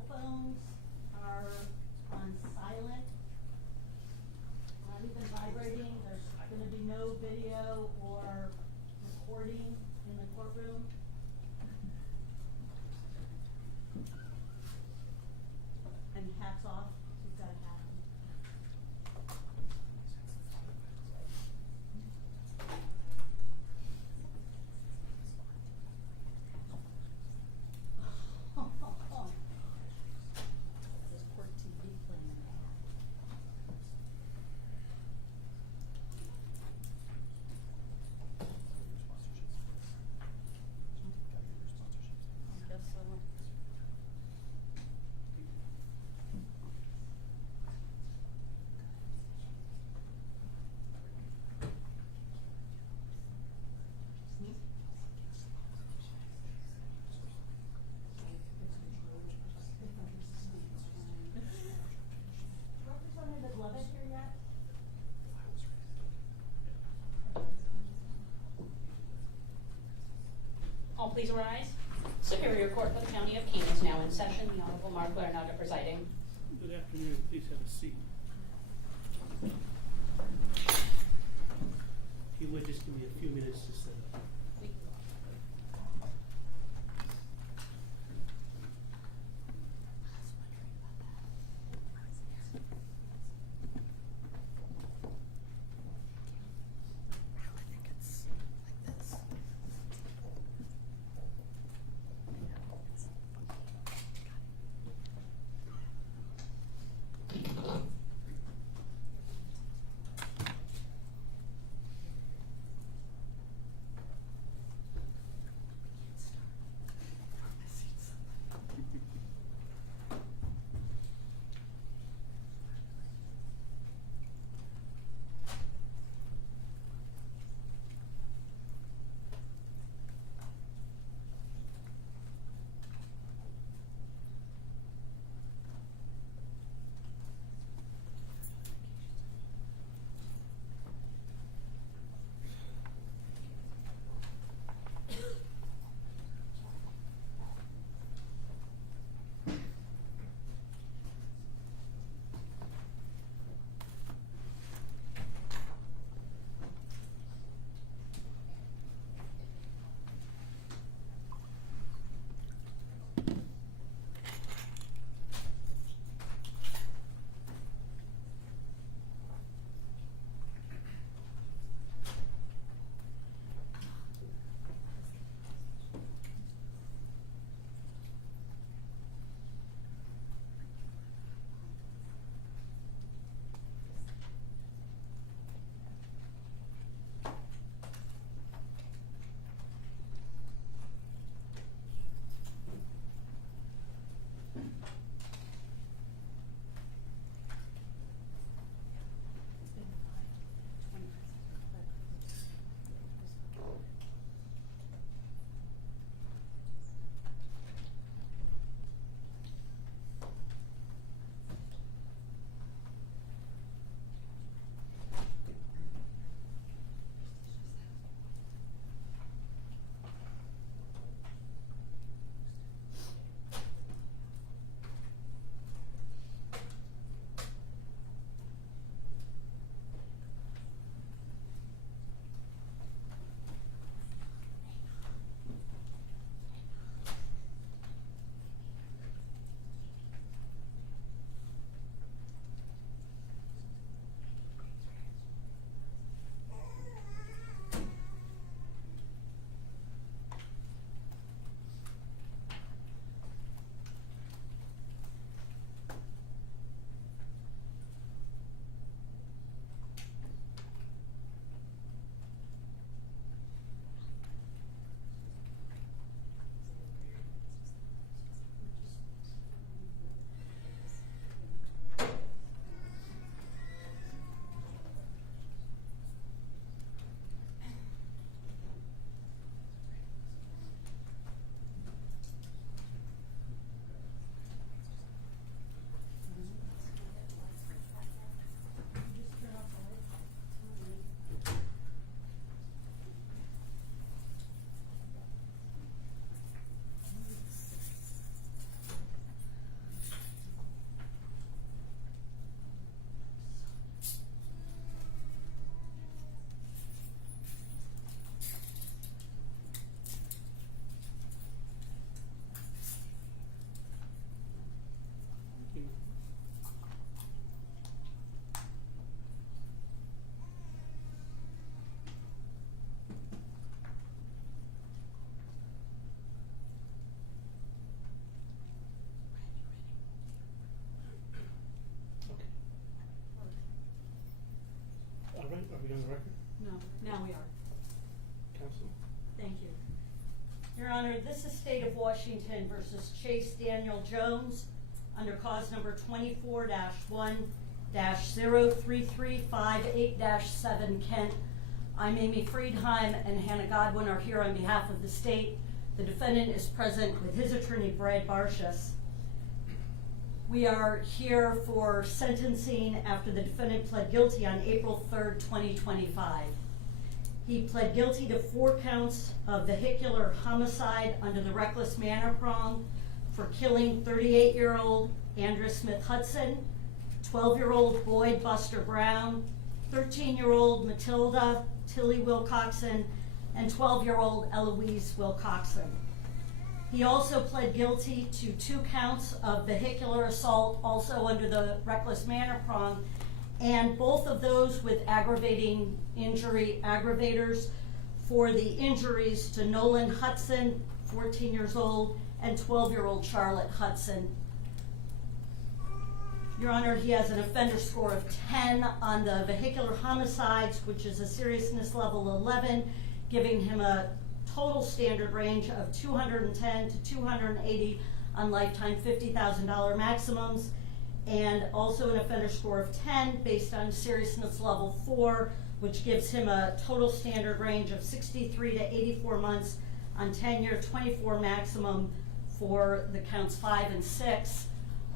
cell phones are on silent, not even vibrating. There's gonna be no video or recording in the courtroom. And hats off, you've got a hat on. This poor TV playing an ad. I guess so. Representative Lovett here yet? All please rise. Superior Court for the County of King is now in session. The Honorable Mark Larnaka presiding. Good afternoon. Please have a seat. If you would, just give me a few minutes to set up. we on the record? No, now we are. Counsel? Thank you. Your Honor, this is State of Washington versus Chase Daniel Jones under cause number 24-1-03358-7 Kent. I'm Amy Friedheim and Hannah Godwin are here on behalf of the state. The defendant is present with his attorney, Brad Barshas. We are here for sentencing after the defendant pled guilty on April 3rd, 2025. He pled guilty to 4 counts of vehicular homicide under the reckless manner prong for killing 38-year-old Andrea Smith Hudson, 12-year-old Boyd Buster Brown, 13-year-old Matilda Wilcoxson, and 12-year-old Eloise Wilcoxson. He also pled guilty to 2 counts of vehicular assault, also under the reckless manner prong, and both of those with aggravating injury aggravators for the injuries to Nolan Hudson, 14 years old, and 12-year-old Charlotte Hudson. Your Honor, he has an offender score of 10 on the vehicular homicides, which is a seriousness level 11, giving him a total standard range of 210 to 280 on lifetime $50,000 maximums, and also an offender score of 10 based on seriousness level 4, which gives him a total standard range of 63 to 84 months on 10-year 24 maximum for the counts 5 and 6.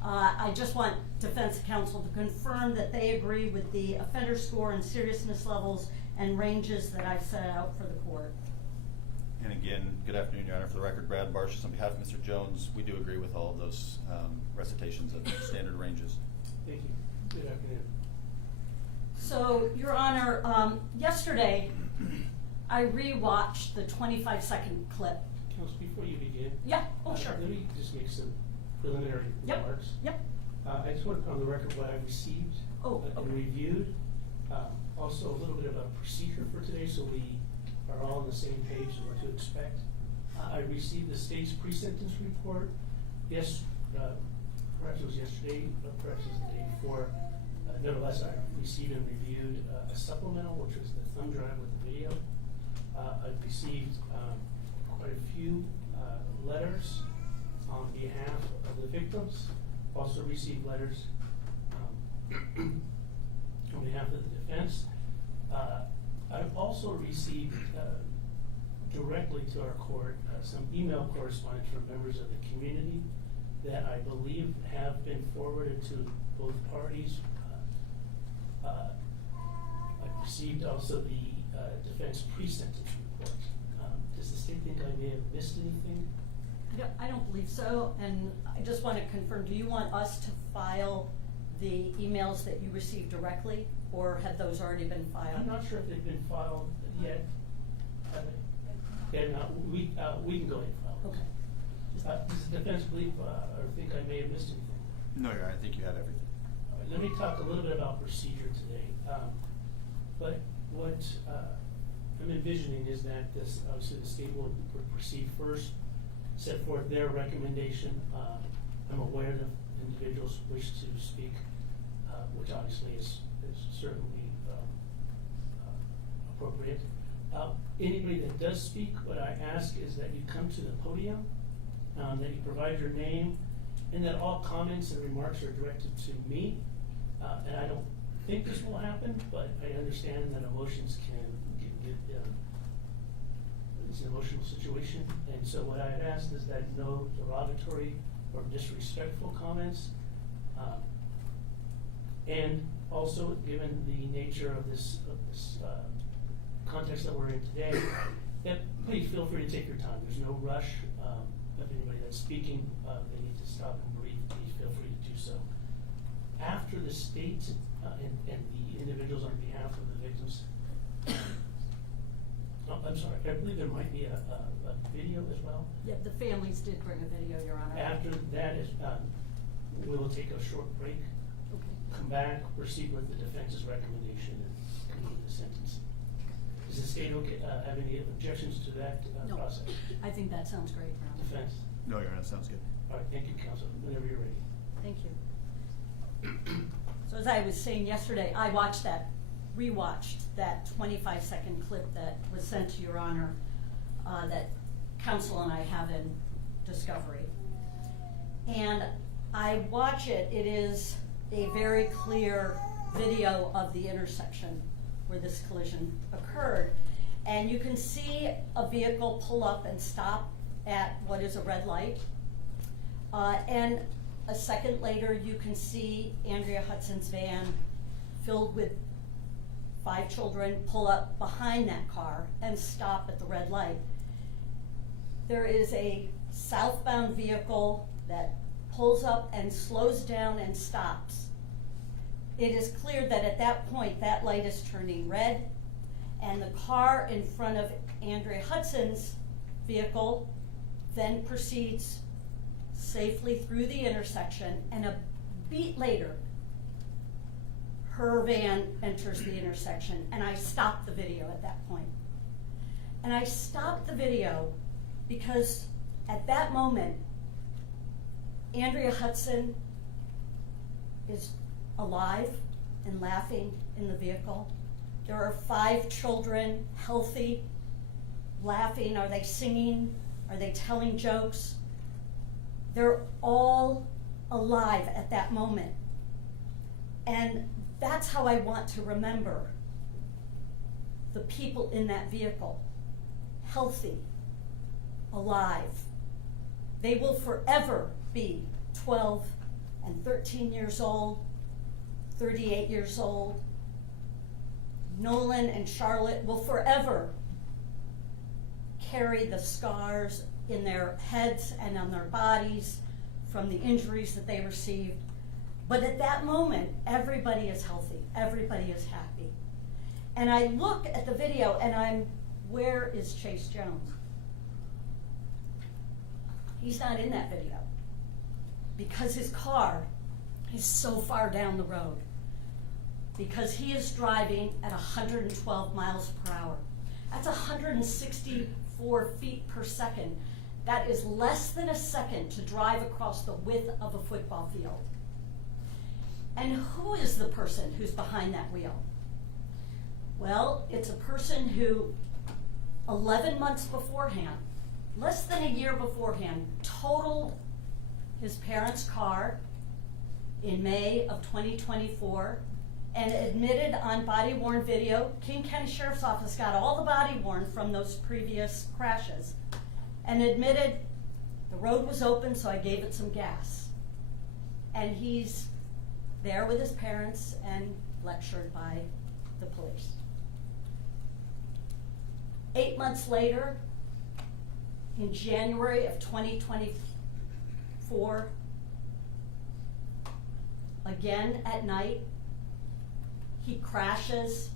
I just want defense counsel to confirm that they agree with the offender score and seriousness levels and ranges that I've set out for the court. And again, good afternoon, Your Honor. For the record, Brad Barshas on behalf of Mr. Jones. We do agree with all of those recitations of standard ranges. Thank you. Good afternoon. So, Your Honor, yesterday I rewatched the 25-second clip. Counsel, before you begin. Yeah, oh sure. Let me just make some preliminary remarks. Yep. I just want to put on the record what I received and reviewed. Also a little bit about procedure for today, so we are all on the same page of what to expect. I received the state's pre-sentence report. Yes, perhaps it was yesterday, perhaps it was the day before. Nevertheless, I received and reviewed a supplemental, which was the thumb drive with the video. I've received quite a few letters on behalf of the victims. Also received letters on behalf of the defense. I've also received directly to our court some email correspondence from members of the community that I believe have been forwarded to both parties. I've received also the defense pre-sentence report. Does the state think I may have missed anything? I don't believe so, and I just want to confirm, do you want us to file the emails that you received directly, or have those already been filed? I'm not sure if they've been filed yet. We can go ahead and file. Okay. Does the defense believe or think I may have missed anything? No, Your Honor, I think you had everything. All right, let me talk a little bit about procedure today. But what I'm envisioning is that this, obviously the state will proceed first, set forth their recommendation. I'm aware that individuals wish to speak, which obviously is certainly appropriate. Anybody that does speak, what I ask is that you come to the podium, that you provide your name, and that all comments and remarks are directed to me. And I don't think this will happen, but I understand that emotions can get it's an emotional situation. And so what I had asked is that no derogatory or disrespectful comments. And also, given the nature of this context that we're in today, that please feel free to take your time. There's no rush. If anybody that's speaking, they need to stop and breathe, please feel free to do so. After the state and the individuals on behalf of the victims, I'm sorry, I believe there might be a video as well. Yeah, the families did bring a video, Your Honor. After that is, we will take a short break, come back, proceed with the defense's recommendation, and complete the sentence. Does the state have any objections to that No. process? I think that sounds great, Your Honor. Defense? No, Your Honor, that sounds good. All right, thank you, counsel. Whenever you're ready. Thank you. So as I was saying yesterday, I watched that rewatched that 25-second clip that was sent to Your Honor that counsel and I have in discovery. And I watch it. It is a very clear video of the intersection where this collision occurred. And you can see a vehicle pull up and stop at what is a red light. And a second later, you can see Andrea Hudson's van filled with 5 children pull up behind that car and stop at the red light. There is a southbound vehicle that pulls up and slows down and stops. It is clear that at that point, that light is turning red, and the car in front of Andrea Hudson's vehicle then proceeds safely through the intersection, and a beat later, her van enters the intersection, and I stopped the video at that point. And I stopped the video because at that moment, Andrea Hudson is alive and laughing in the vehicle. There are 5 children, healthy, laughing. Are they singing? Are they telling jokes? They're all alive at that moment. And that's how I want to remember the people in that vehicle. Healthy, alive. They will forever be 12 and 13 years old, 38 years old. Nolan and Charlotte will forever carry the scars in their heads and on their bodies from the injuries that they received. But at that moment, everybody is healthy, everybody is happy. And I look at the video and where is Chase Jones? He's not in that video because his car is so far down the road, because he is driving at 112 miles per hour. That's 164 feet per second. That is less than a second to drive across the width of a football field. And who is the person who's behind that wheel? Well, it's a person who 11 months beforehand, less than a year beforehand, totaled his parents' car in May of 2024 and admitted on body-worn video. King County Sheriff's Office got all the body-worn from those previous crashes and admitted the road was open, so I gave it some gas. And he's there with his parents and lectured by the police. 8 months later, in January of 2024, again at night, he crashes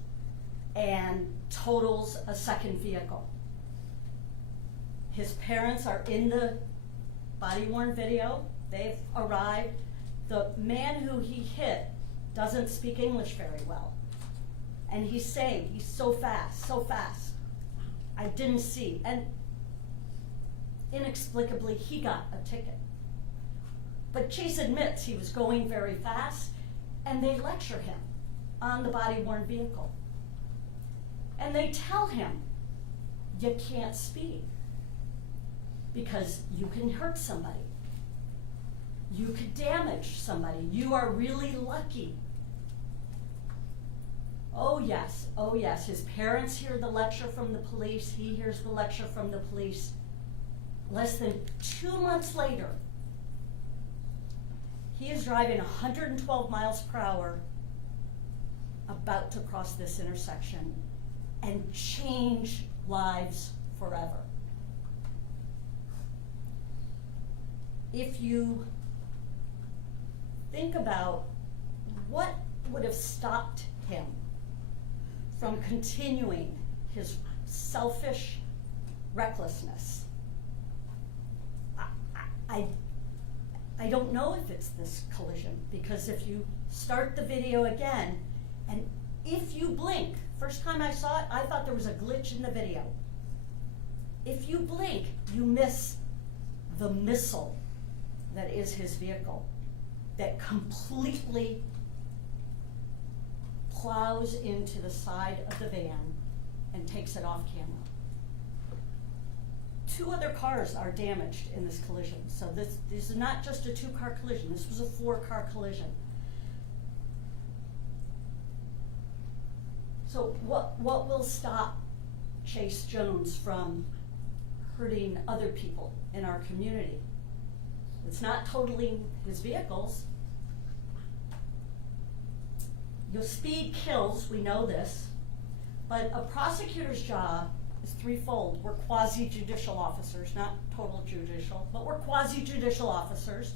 and totals a second vehicle. His parents are in the body-worn video. They've arrived. The man who he hit doesn't speak English very well. And he's saying, he's so fast, I didn't see. And inexplicably, he got a ticket. But Chase admits he was going very fast, and they lecture him on the body-worn vehicle. And they tell him, you can't speed because you can hurt somebody. You could damage somebody. You are really lucky. Oh yes, his parents hear the lecture from the police. He hears the lecture from the police. Less than 2 months later, he is driving 112 miles per hour, about to cross this intersection and change lives forever. If you think about what would have stopped him from continuing his selfish recklessness, I don't know if it's this collision, because if you start the video again, and if you blink, first time I saw it, I thought there was a glitch in the video. If you blink, you miss the missile that is his vehicle, that completely plows into the side of the van and takes it off camera. 2 other cars are damaged in this collision. So this is not just a 2-car collision, this was a 4-car collision. So what will stop Chase Jones from hurting other people in our community? It's not totaling his vehicles. Speed kills, we know this, but a prosecutor's job is threefold. We're quasi-judicial officers, not total judicial, but we're quasi-judicial officers,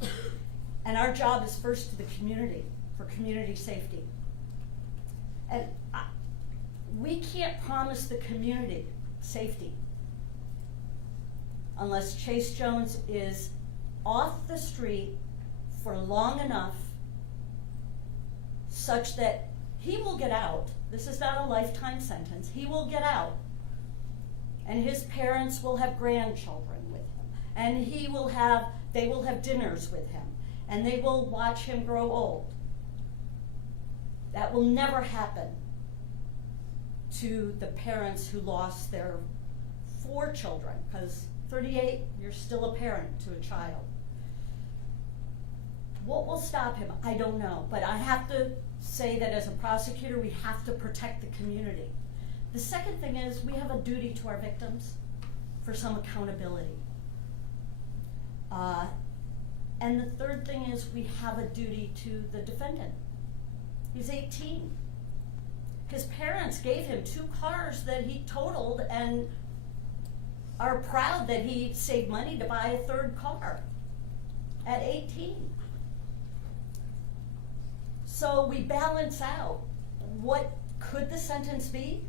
and our job is first to the community, for community safety. And we can't promise the community safety unless Chase Jones is off the street for long enough such that he will get out. This is not a lifetime sentence. He will get out, and his parents will have grandchildren with him, and they will have dinners with him, and they will watch him grow old. That will never happen to the parents who lost their 4 children, because 38, you're still a parent to a child. What will stop him? I don't know, but I have to say that as a prosecutor, we have to protect the community. The second thing is we have a duty to our victims for some accountability. And the third thing is we have a duty to the defendant. He's 18. His parents gave him 2 cars that he totaled and are proud that he saved money to buy a 3rd car at 18. So we balance out what could the sentence be,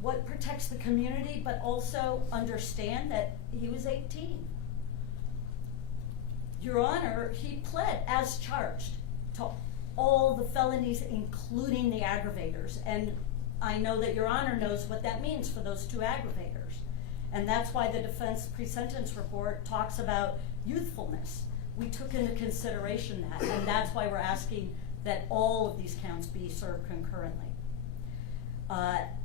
what protects the community, but also understand that he was 18. Your Honor, he pled as charged to all the felonies, including the aggravators. And I know that Your Honor knows what that means for those 2 aggravators. And that's why the defense pre-sentence report talks about youthfulness. We took into consideration that, and that's why we're asking that all of these counts be served concurrently.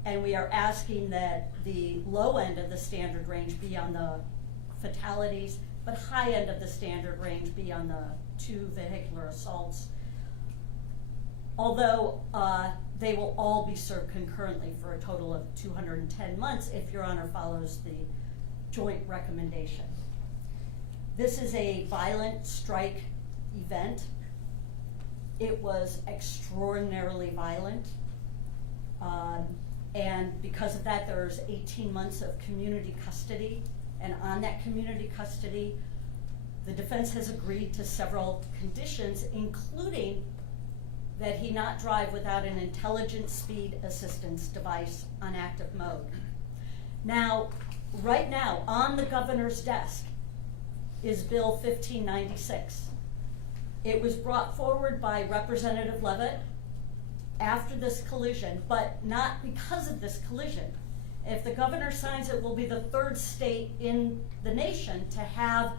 And we are asking that the low end of the standard range be on the fatalities, but high end of the standard range be on the 2 vehicular assaults. Although they will all be served concurrently for a total of 210 months if Your Honor follows the joint recommendation. This is a violent strike event. It was extraordinarily violent. And because of that, there's 18 months of community custody. And on that community custody, the defense has agreed to several conditions, including that he not drive without an intelligent speed assistance device on active mode. Now, right now, on the governor's desk is Bill 1596. It was brought forward by Representative Leavitt after this collision, but not because of this collision. If the governor signs it, we'll be the 3rd state in the nation to have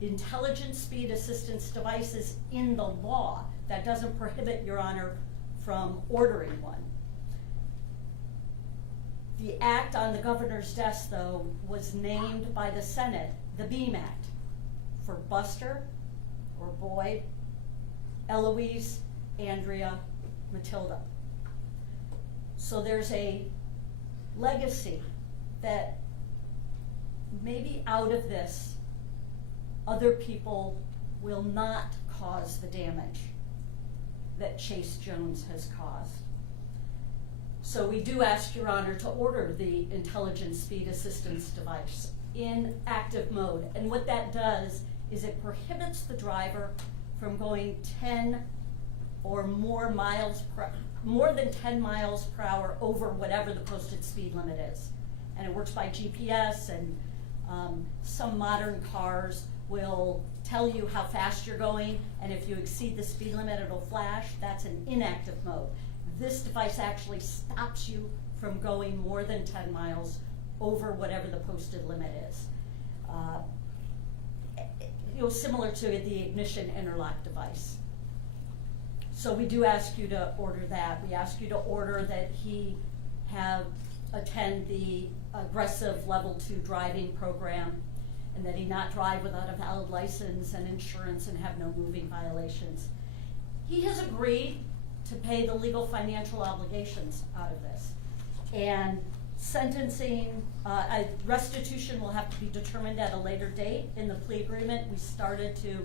intelligent speed assistance devices in the law. That doesn't prohibit Your Honor from ordering one. The act on the governor's desk, though, was named by the Senate the BEAM Act for Buster or Boyd, Eloise, Andrea, Matilda. So there's a legacy that maybe out of this, other people will not cause the damage that Chase Jones has caused. So we do ask Your Honor to order the intelligent speed assistance device in active mode. And what that does is it prohibits the driver from going 10 or more than 10 miles per hour over whatever the posted speed limit is. And it works by GPS, and some modern cars will tell you how fast you're going, and if you exceed the speed limit, it'll flash. That's an inactive mode. This device actually stops you from going more than 10 miles over whatever the posted limit is. Similar to the ignition interlock device. So we do ask you to order that. We ask you to order that he attend the aggressive level 2 driving program, and that he not drive without a valid license and insurance and have no moving violations. He has agreed to pay the legal financial obligations out of this. And sentencing, restitution will have to be determined at a later date. In the plea agreement, we started to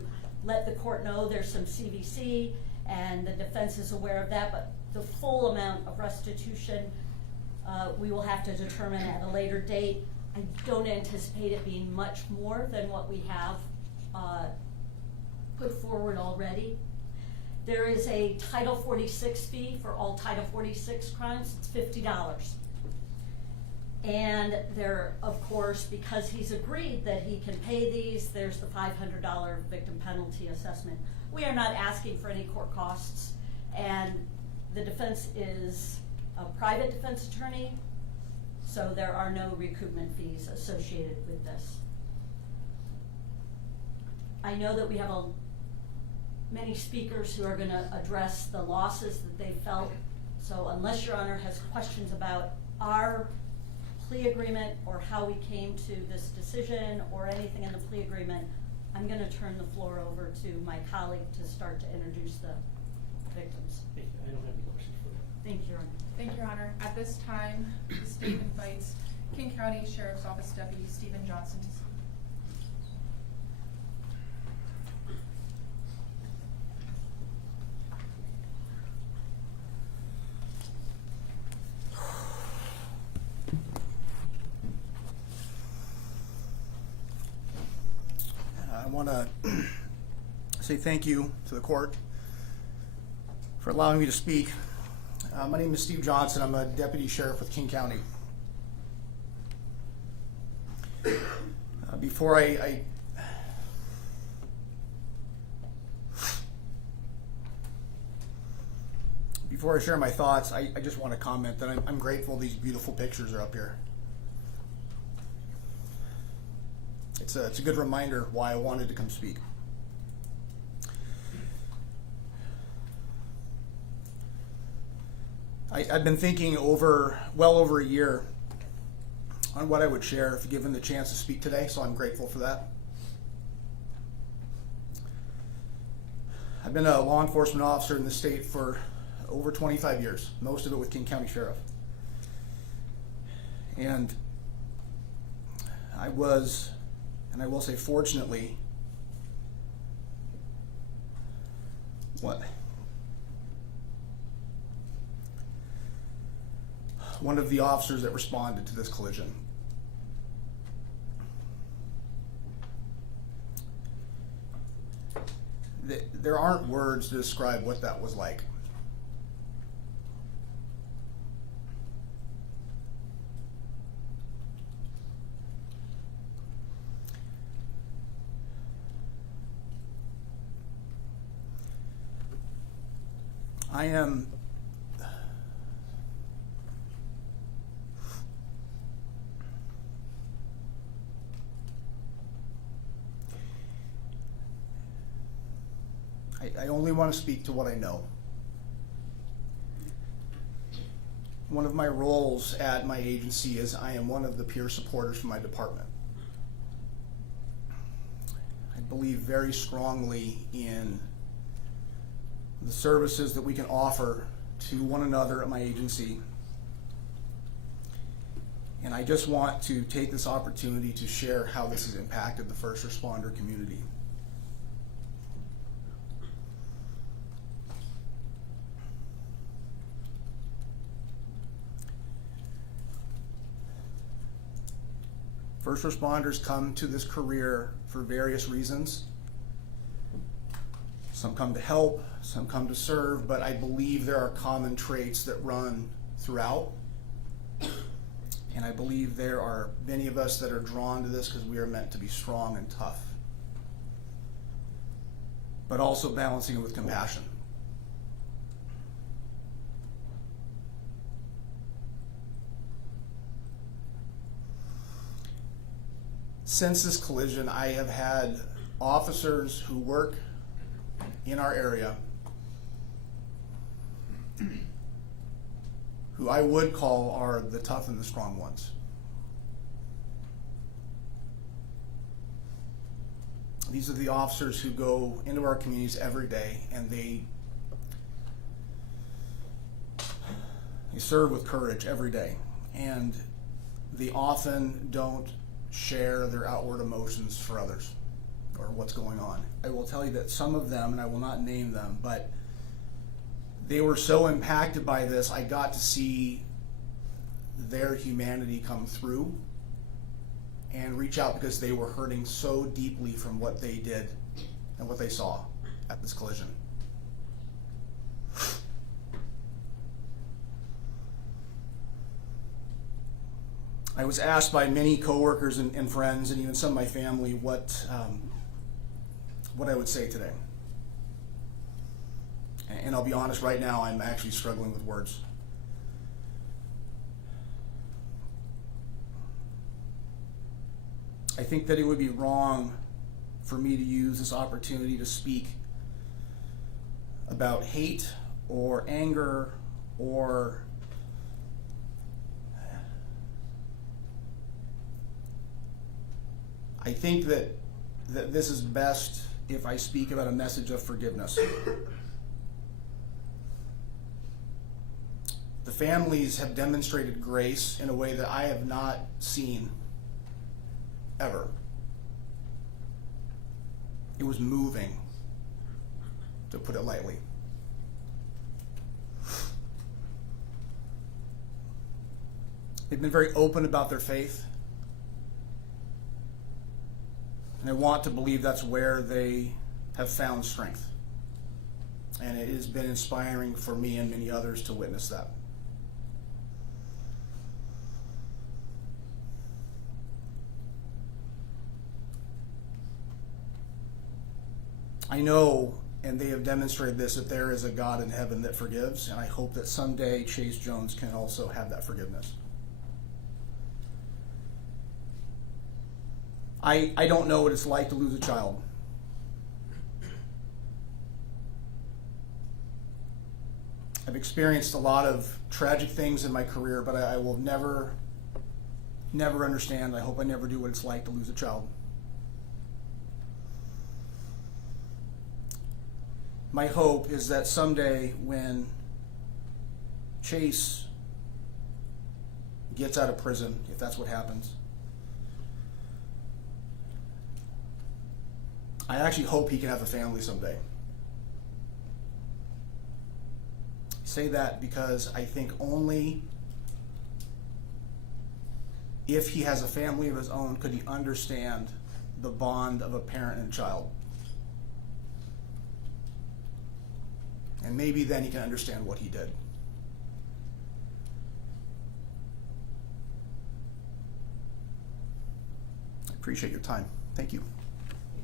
let the court know there's some CVC, and the defense is aware of that, but the full amount of restitution we will have to determine at a later date. I don't anticipate it being much more than what we have put forward already. There is a Title 46 fee for all Title 46 crimes. It's $50. And there, of course, because he's agreed that he can pay these, there's the $500 victim penalty assessment. We are not asking for any court costs, and the defense is a private defense attorney, so there are no recoupment fees associated with this. I know that we have many speakers who are going to address the losses that they felt, so unless Your Honor has questions about our plea agreement or how we came to this decision or anything in the plea agreement, I'm going to turn the floor over to my colleague to start to introduce the victims. Thank you. I don't have any questions for that. Thank you, Your Honor. Thank you, Your Honor. At this time, the state invites King County Sheriff's Office Deputy Stephen Johnson to speak. I want to say thank you to the court for allowing me to speak. My name is Steve Johnson. I'm a deputy sheriff with King County. Before I share my thoughts, I just want to comment that I'm grateful these beautiful pictures are up here. It's a good reminder why I wanted to come speak. I've been thinking well over a year on what I would share if given the chance to speak today, so I'm grateful for that. I've been a law enforcement officer in the state for over 25 years, most of it with King County Sheriff. And I will say fortunately, one of the officers that responded to this collision. There aren't words to describe what that was like. I only want to speak to what I know. One of my roles at my agency is I am one of the peer supporters for my department. I believe very strongly in the services that we can offer to one another at my agency. And I just want to take this opportunity to share how this has impacted the first responder community. First responders come to this career for various reasons. Some come to help, some come to serve, but I believe there are common traits that run throughout. And I believe there are many of us that are drawn to this because we are meant to be strong and tough, but also balancing it with compassion. Since this collision, I have had officers who work in our area who I would call are the tough and the strong ones. These are the officers who go into our communities every day, and they serve with courage every day. And they often don't share their outward emotions for others or what's going on. I will tell you that some of them, and I will not name them, but they were so impacted by this, I got to see their humanity come through and reach out because they were hurting so deeply from what they did and what they saw at this collision. I was asked by many coworkers and friends and even some of my family what I would say today. And I'll be honest, right now I'm actually struggling with words. I think that it would be wrong for me to use this opportunity to speak about hate or anger or I think that this is best if I speak about a message of forgiveness. The families have demonstrated grace in a way that I have not seen ever. It was moving, to put it lightly. They've been very open about their faith. And I want to believe that's where they have found strength. And it has been inspiring for me and many others to witness that. I know, and they have demonstrated this, that there is a God in heaven that forgives, and I hope that someday Chase Jones can also have that forgiveness. I don't know what it's like to lose a child. I've experienced a lot of tragic things in my career, but I will never understand. I hope I never do what it's like to lose a child. My hope is that someday when Chase gets out of prison, if that's what happens, I actually hope he can have a family someday. I say that because I think only if he has a family of his own could he understand the bond of a parent and child. And maybe then he can understand what he did. I appreciate your time. Thank you.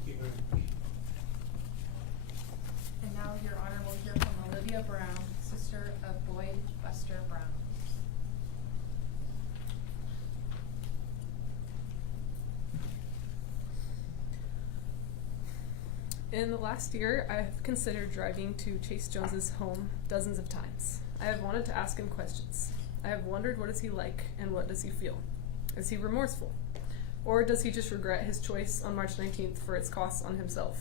Thank you very much. And now, Your Honor, we'll hear from Olivia Brown, sister of Boyd Buster Brown. In the last year, I have considered driving to Chase Jones's home dozens of times. I have wanted to ask him questions. I have wondered, what is he like and what does he feel? Is he remorseful? Or does he just regret his choice on March 19th for its costs on himself?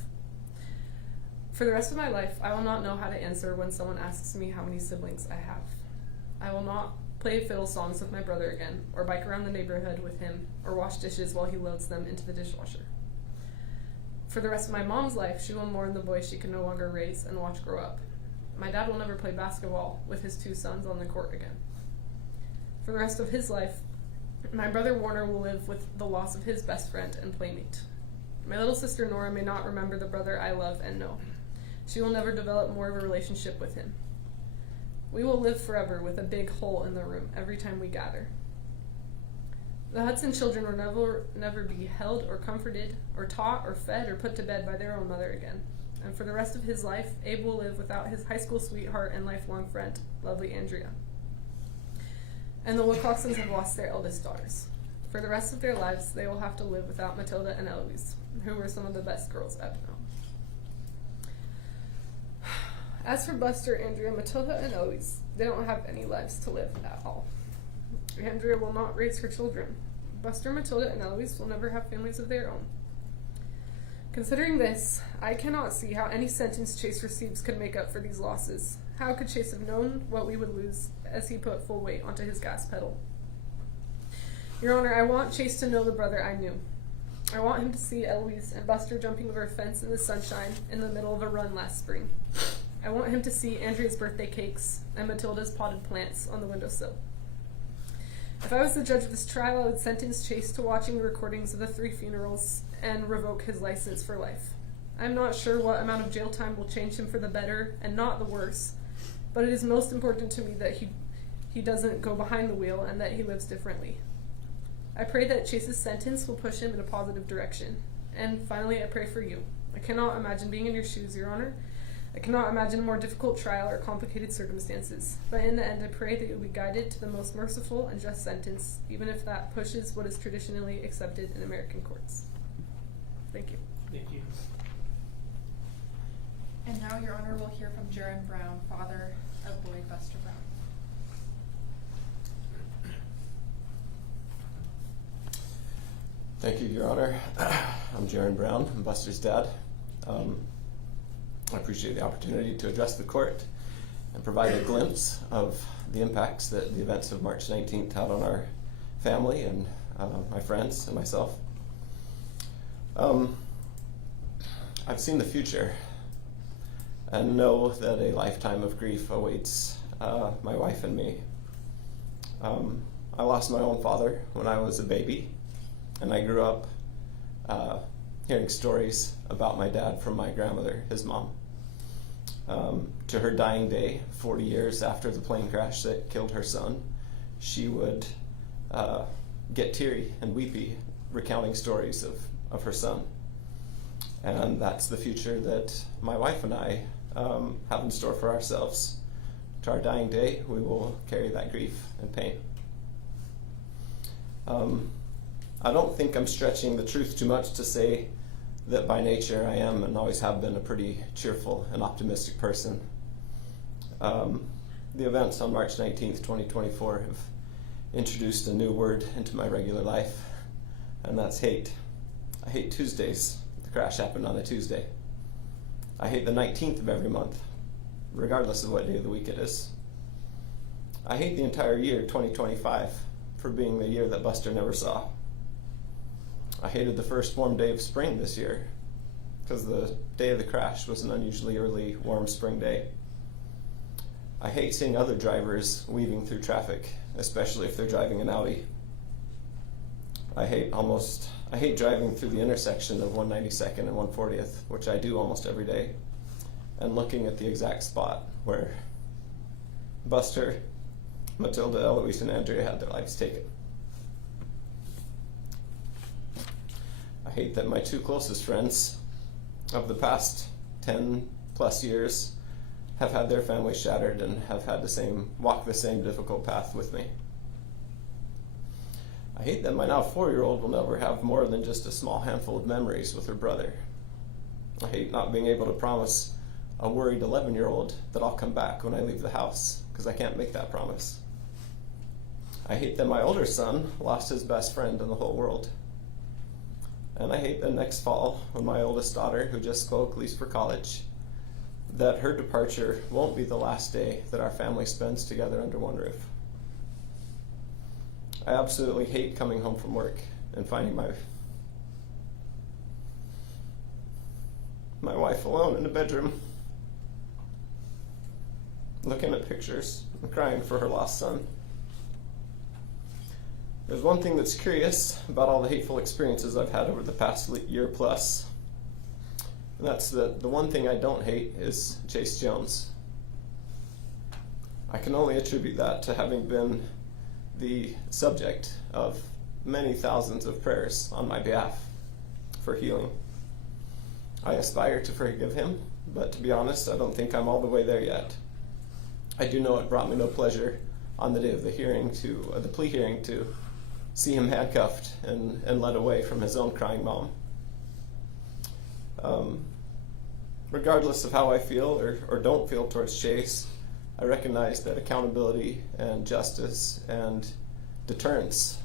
For the rest of my life, I will not know how to answer when someone asks me how many siblings I have. I will not play fiddle songs with my brother again, or bike around the neighborhood with him, or wash dishes while he loads them into the dishwasher. For the rest of my mom's life, she will mourn the boy she can no longer raise and watch grow up. My dad will never play basketball with his two sons on the court again. For the rest of his life, my brother Warner will live with the loss of his best friend and playmate. My little sister Nora may not remember the brother I love and know. She will never develop more of a relationship with him. We will live forever with a big hole in the room every time we gather. The Hudson children will never be held or comforted or taught or fed or put to bed by their own mother again. And for the rest of his life, Abe will live without his high school sweetheart and lifelong friend, lovely Andrea. And the Wilcoxsons have lost their eldest daughters. For the rest of their lives, they will have to live without Matilda and Eloise, who were some of the best girls I've known. As for Buster, Andrea, Matilda, and Eloise, they don't have any lives to live at all. Andrea will not raise her children. Buster, Matilda, and Eloise will never have families of their own. Considering this, I cannot see how any sentence Chase receives could make up for these losses. How could Chase have known what we would lose as he put full weight onto his gas pedal? Your Honor, I want Chase to know the brother I knew. I want him to see Eloise and Buster jumping over a fence in the sunshine in the middle of a run last spring. I want him to see Andrea's birthday cakes and Matilda's potted plants on the windowsill. If I was the judge of this trial, I would sentence Chase to watching the recordings of the 3 funerals and revoke his license for life. I'm not sure what amount of jail time will change him for the better and not the worse, but it is most important to me that he doesn't go behind the wheel and that he lives differently. I pray that Chase's sentence will push him in a positive direction. And finally, I pray for you. I cannot imagine being in your shoes, Your Honor. I cannot imagine a more difficult trial or complicated circumstances. But in the end, I pray that you will be guided to the most merciful and just sentence, even if that pushes what is traditionally accepted in American courts. Thank you. Thank you. And now, Your Honor, we'll hear from Jaron Brown, father of boy Buster Brown. Thank you, Your Honor. I'm Jaron Brown. I'm Buster's dad. I appreciate the opportunity to address the court and provide a glimpse of the impacts that the events of March 19th had on our family and my friends and myself. I've seen the future and know that a lifetime of grief awaits my wife and me. I lost my own father when I was a baby, and I grew up hearing stories about my dad from my grandmother, his mom. To her dying day, 40 years after the plane crash that killed her son, she would get teary and weepy recounting stories of her son. And that's the future that my wife and I have in store for ourselves. To our dying day, we will carry that grief and pain. I don't think I'm stretching the truth too much to say that by nature I am and always have been a pretty cheerful and optimistic person. The events on March 19th, 2024 have introduced a new word into my regular life, and that's hate. I hate Tuesdays. The crash happened on a Tuesday. I hate the 19th of every month, regardless of what day of the week it is. I hate the entire year, 2025, for being the year that Buster never saw. I hated the first warm day of spring this year, because the day of the crash was an unusually early, warm spring day. I hate seeing other drivers weaving through traffic, especially if they're driving an Audi. I hate driving through the intersection of 192nd and 140th, which I do almost every day, and looking at the exact spot where Buster, Matilda, Eloise, and Andrea had their lives taken. I hate that my 2 closest friends of the past 10 plus years have had their families shattered and have had walk the same difficult path with me. I hate that my now 4-year-old will never have more than just a small handful of memories with her brother. I hate not being able to promise a worried 11-year-old that I'll come back when I leave the house, because I can't make that promise. I hate that my older son lost his best friend in the whole world. And I hate that next fall, when my oldest daughter, who just spoke, leaves for college, that her departure won't be the last day that our family spends together under one roof. I absolutely hate coming home from work and finding my wife alone in the bedroom, looking at pictures and crying for her lost son. There's one thing that's curious about all the hateful experiences I've had over the past year plus, and that's that the one thing I don't hate is Chase Jones. I can only attribute that to having been the subject of many thousands of prayers on my behalf for healing. I aspire to forgive him, but to be honest, I don't think I'm all the way there yet. I do know it brought me no pleasure on the day of the plea hearing to see him handcuffed and led away from his own crying mom. regardless of how I feel or don't feel towards Chase, I recognize that accountability and justice and deterrence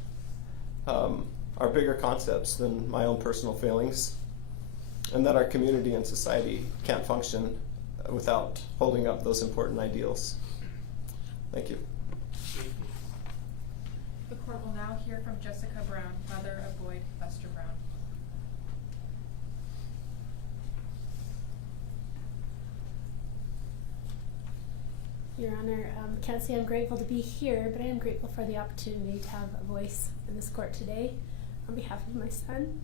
are bigger concepts than my own personal feelings, and that our community and society can't function without holding up those important ideals. Thank you. The court will now hear from Jessica Brown, mother of Boyd Buster Brown. Your Honor, can't say I'm grateful to be here, but I am grateful for the opportunity to have a voice in this court today on behalf of my son,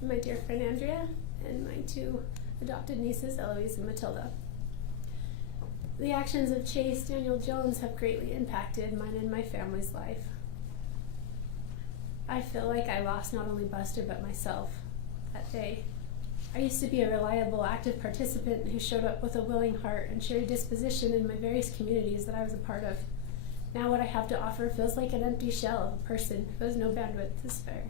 and my dear friend Andrea, and my two adopted nieces, Eloise and Matilda. The actions of Chase Daniel Jones have greatly impacted mine and my family's life. I feel like I lost not only Buster, but myself that day. I used to be a reliable, active participant who showed up with a willing heart and shared disposition in my various communities that I was a part of. Now what I have to offer feels like an empty shell of a person who has no bandwidth to spare.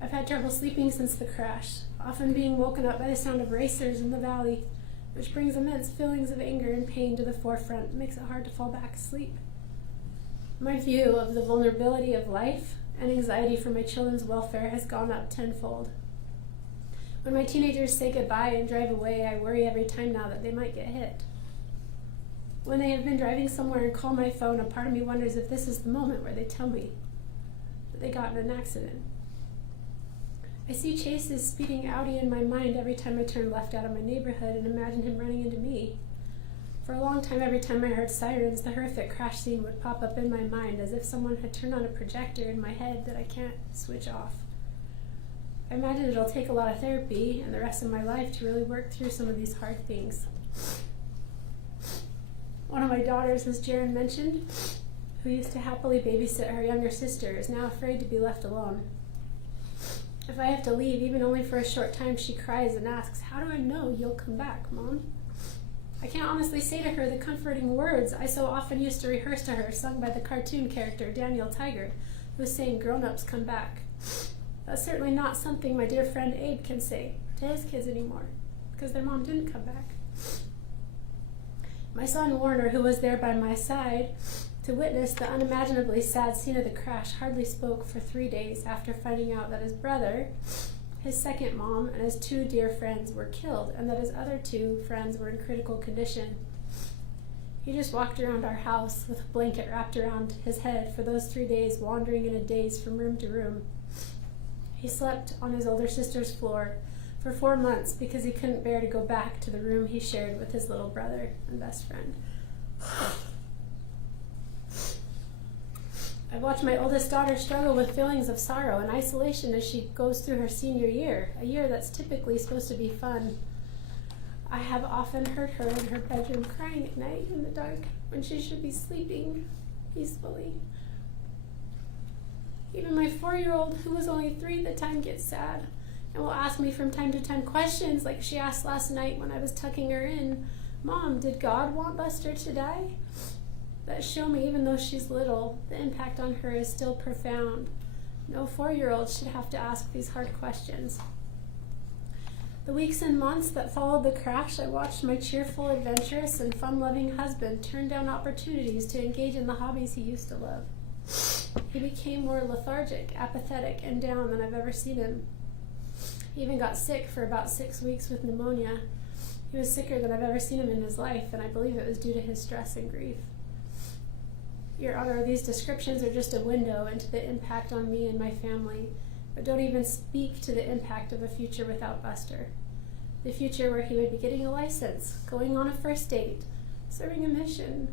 I've had trouble sleeping since the crash, often being woken up by the sound of racers in the valley, which brings immense feelings of anger and pain to the forefront and makes it hard to fall back asleep. My view of the vulnerability of life and anxiety for my children's welfare has gone up tenfold. When my teenagers say goodbye and drive away, I worry every time now that they might get hit. When they have been driving somewhere and call my phone, a part of me wonders if this is the moment where they tell me that they got in an accident. I see Chase's speeding Audi in my mind every time I turn left out of my neighborhood and imagine him running into me. For a long time, every time I heard sirens, the horrific crash scene would pop up in my mind as if someone had turned on a projector in my head that I can't switch off. I imagine it'll take a lot of therapy and the rest of my life to really work through some of these hard things. One of my daughters, as Jaren mentioned, who used to happily babysit her younger sister, is now afraid to be left alone. If I have to leave, even only for a short time, she cries and asks, "How do I know you'll come back, Mom?" I can't honestly say to her the comforting words I so often used to rehearse to her, sung by the cartoon character Daniel Tiger, who was saying, "Grown-ups come back." That's certainly not something my dear friend Abe can say to his kids anymore, because their mom didn't come back. My son Warner, who was there by my side to witness the unimaginably sad scene of the crash, hardly spoke for 3 days after finding out that his brother, his second mom, and his two dear friends were killed, and that his other two friends were in critical condition. He just walked around our house with a blanket wrapped around his head for those 3 days, wandering in a daze from room to room. He slept on his older sister's floor for 4 months because he couldn't bear to go back to the room he shared with his little brother and best friend. I've watched my oldest daughter struggle with feelings of sorrow and isolation as she goes through her senior year, a year that's typically supposed to be fun. I have often heard her in her bedroom crying at night in the dark when she should be sleeping peacefully. Even my 4-year-old, who was only 3 at the time, gets sad and will ask me from time to time questions like she asked last night when I was tucking her in, "Mom, did God want Buster to die?" That show me, even though she's little, the impact on her is still profound. No 4-year-old should have to ask these hard questions. The weeks and months that followed the crash, I watched my cheerful, adventurous, and fun-loving husband turn down opportunities to engage in the hobbies he used to love. He became more lethargic, apathetic, and down than I've ever seen him. He even got sick for about 6 weeks with pneumonia. He was sicker than I've ever seen him in his life, and I believe it was due to his stress and grief. Your Honor, these descriptions are just a window into the impact on me and my family, but don't even speak to the impact of a future without Buster. The future where he would be getting a license, going on a first date, serving a mission,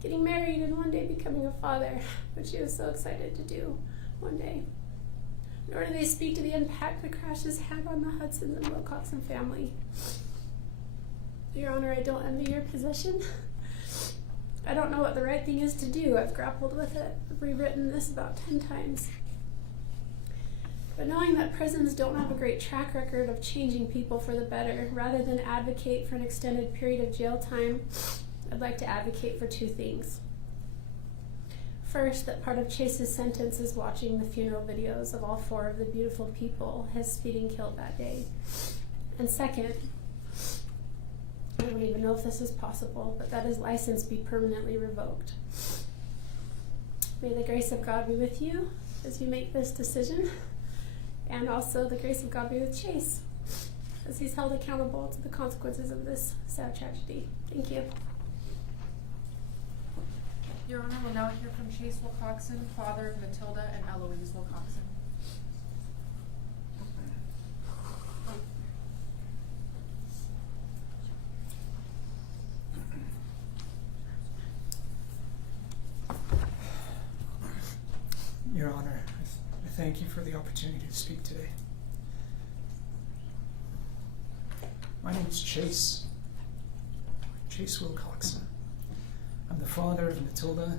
getting married, and one day becoming a father, which he was so excited to do one day. Nor do they speak to the impact the crash has had on the Hudson and Wilcoxson family. Your Honor, I don't envy your position. I don't know what the right thing is to do. I've grappled with it. I've rewritten this about 10 times. But knowing that prisons don't have a great track record of changing people for the better, rather than advocate for an extended period of jail time, I'd like to advocate for 2 things. First, that part of Chase's sentence is watching the funeral videos of all 4 of the beautiful people his speeding killed that day. And second, I don't even know if this is possible, but that his license be permanently revoked. May the grace of God be with you as you make this decision, and also the grace of God be with Chase as he's held accountable to the consequences of this sad tragedy. Thank you. Your Honor, will now hear from Chase Wilcoxson, father of Matilda and Eloise Wilcoxson. Your Honor, I thank you for the opportunity to speak today. My name is Chase Wilcoxson. I'm the father of Matilda,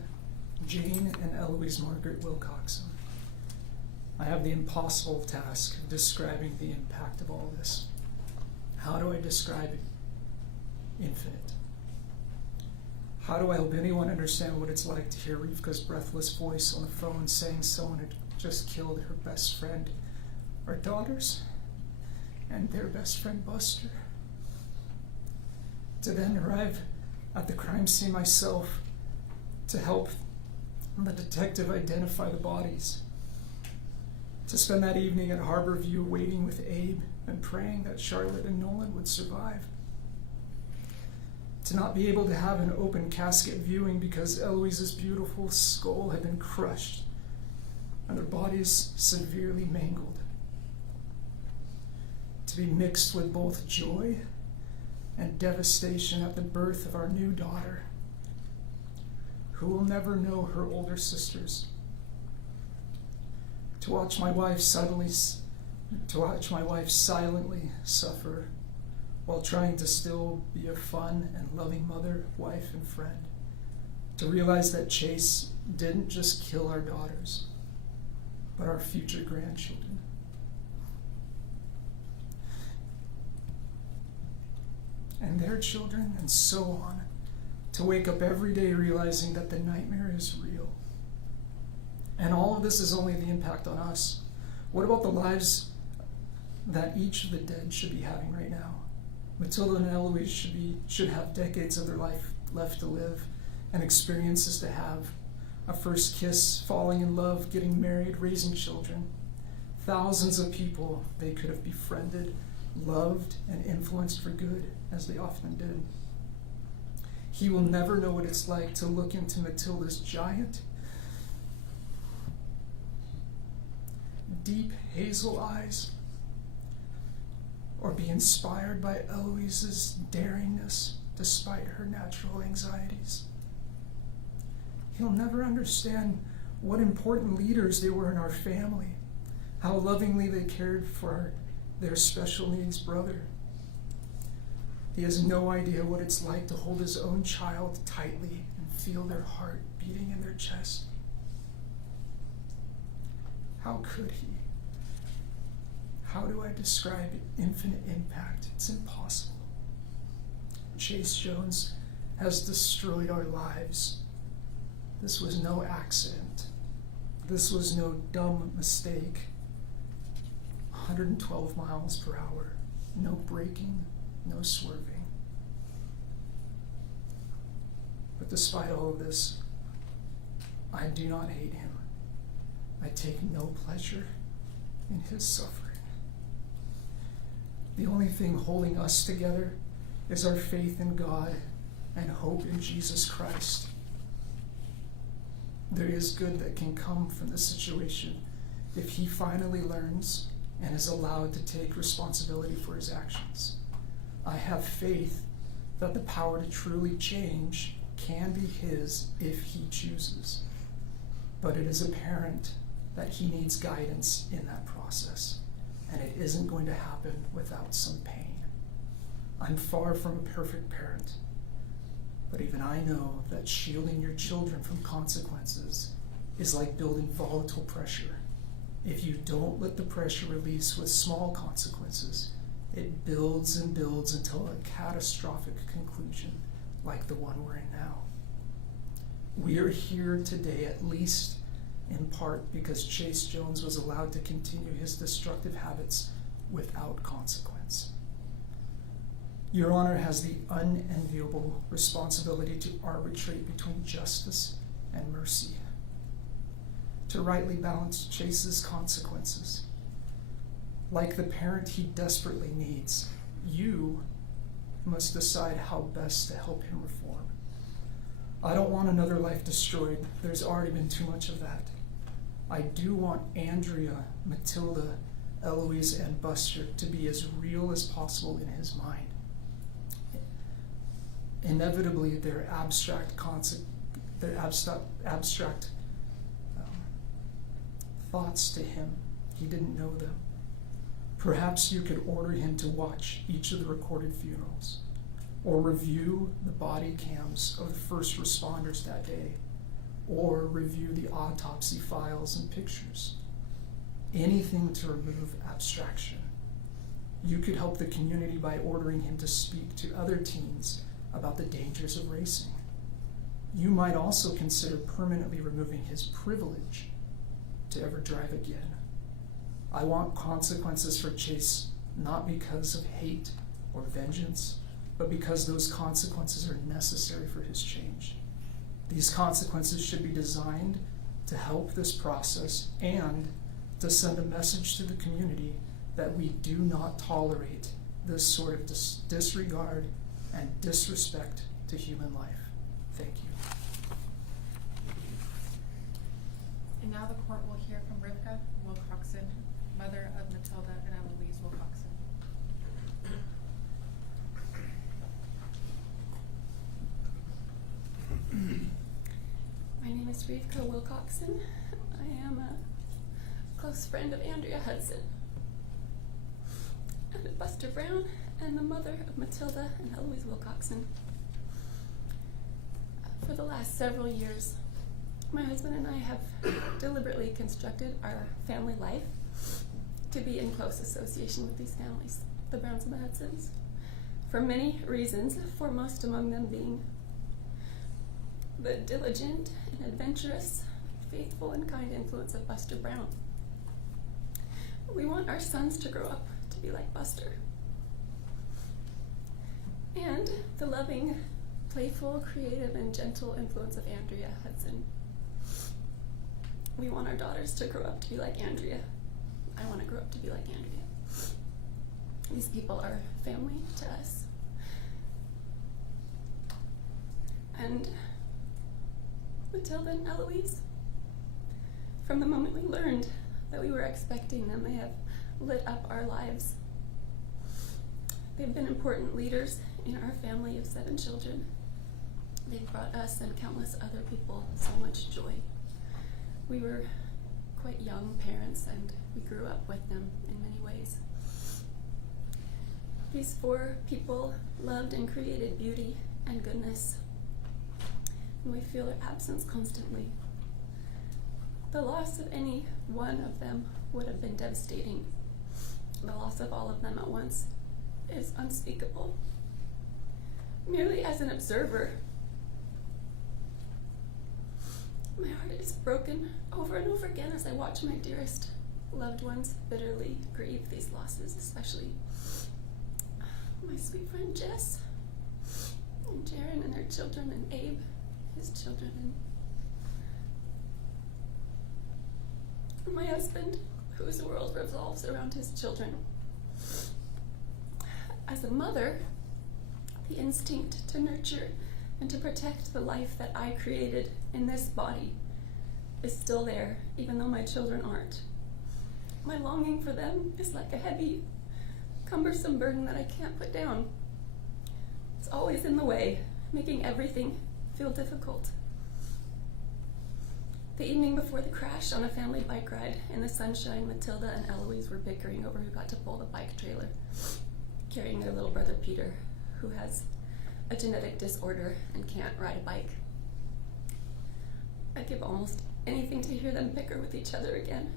Jane, and Eloise Margaret Wilcoxson. I have the impossible task of describing the impact of all this. How do I describe it? Infinite. How do I help anyone understand what it's like to hear Rivka's breathless voice on the phone saying someone had just killed her best friend, our daughters, and their best friend Buster? To then arrive at the crime scene myself to help the detective identify the bodies. To spend that evening at Harborview waiting with Abe and praying that Charlotte and Nolan would survive. To not be able to have an open casket viewing because Eloise's beautiful skull had been crushed and their bodies severely mangled. To be mixed with both joy and devastation at the birth of our new daughter, who will never know her older sisters. To watch my wife silently suffer while trying to still be a fun and loving mother, wife, and friend. To realize that Chase didn't just kill our daughters, but our future grandchildren. And their children, and so on. To wake up every day realizing that the nightmare is real. And all of this is only the impact on us. What about the lives that each of the dead should be having right now? Matilda and Eloise should have decades of their life left to live, and experiences to have. A first kiss, falling in love, getting married, raising children. Thousands of people they could have befriended, loved, and influenced for good, as they often did. He will never know what it's like to look into Matilda's giant, deep hazel eyes, or be inspired by Eloise's daringness despite her natural anxieties. He'll never understand what important leaders they were in our family, how lovingly they cared for their special needs brother. He has no idea what it's like to hold his own child tightly and feel their heart beating in their chest. How could he? How do I describe infinite impact? It's impossible. Chase Jones has destroyed our lives. This was no accident. This was no dumb mistake. 112 miles per hour, no braking, no swerving. But despite all of this, I do not hate him. I take no pleasure in his suffering. The only thing holding us together is our faith in God and hope in Jesus Christ. There is good that can come from this situation if he finally learns and is allowed to take responsibility for his actions. I have faith that the power to truly change can be his if he chooses. But it is apparent that he needs guidance in that process, and it isn't going to happen without some pain. I'm far from a perfect parent, but even I know that shielding your children from consequences is like building volatile pressure. If you don't let the pressure release with small consequences, it builds and builds until a catastrophic conclusion like the one we're in now. We are here today at least in part because Chase Jones was allowed to continue his destructive habits without consequence. Your Honor has the unenviable responsibility to arbitrate between justice and mercy, to rightly balance Chase's consequences. Like the parent he desperately needs, you must decide how best to help him reform. I don't want another life destroyed. There's already been too much of that. I do want Andrea, Matilda, Eloise, and Buster to be as real as possible in his mind. Inevitably, their abstract thoughts to him, he didn't know them. Perhaps you could order him to watch each of the recorded funerals, or review the body cams of the first responders that day, or review the autopsy files and pictures. Anything to remove abstraction. You could help the community by ordering him to speak to other teens about the dangers of racing. You might also consider permanently removing his privilege to ever drive again. I want consequences for Chase, not because of hate or vengeance, but because those consequences are necessary for his change. These consequences should be designed to help this process and to send a message to the community that we do not tolerate this sort of disregard and disrespect to human life. Thank you. And now the court will hear from Rivka Wilcoxson, mother of Matilda and Eloise Wilcoxson. My name is Rivka Wilcoxson. I am a close friend of Andrea Hudson, and Buster Brown, and the mother of Matilda and Eloise Wilcoxson. For the last several years, my husband and I have deliberately constructed our family life to be in close association with these families, the Browns and the Hudsons, for many reasons, foremost among them being the diligent and adventurous, faithful and kind influence of Buster Brown. We want our sons to grow up to be like Buster. And the loving, playful, creative, and gentle influence of Andrea Hudson. We want our daughters to grow up to be like Andrea. I want to grow up to be like Andrea. These people are family to us. And Matilda and Eloise, from the moment we learned that we were expecting them, they have lit up our lives. They've been important leaders in our family of 7 children. They've brought us and countless other people so much joy. We were quite young parents, and we grew up with them in many ways. These 4 people loved and created beauty and goodness, and we feel their absence constantly. The loss of any one of them would have been devastating. The loss of all of them at once is unspeakable. Merely as an observer, my heart is broken over and over again as I watch my dearest loved ones bitterly grieve these losses, especially my sweet friend Jess, and Jaron and their children, and Abe, his children, and my husband, whose world revolves around his children. As a mother, the instinct to nurture and to protect the life that I created in this body is still there, even though my children aren't. My longing for them is like a heavy, cumbersome burden that I can't put down. It's always in the way, making everything feel difficult. The evening before the crash on a family bike ride in the sunshine, Matilda and Eloise were bickering over who got to pull the bike trailer, carrying their little brother Peter, who has a genetic disorder and can't ride a bike. I'd give almost anything to hear them bicker with each other again,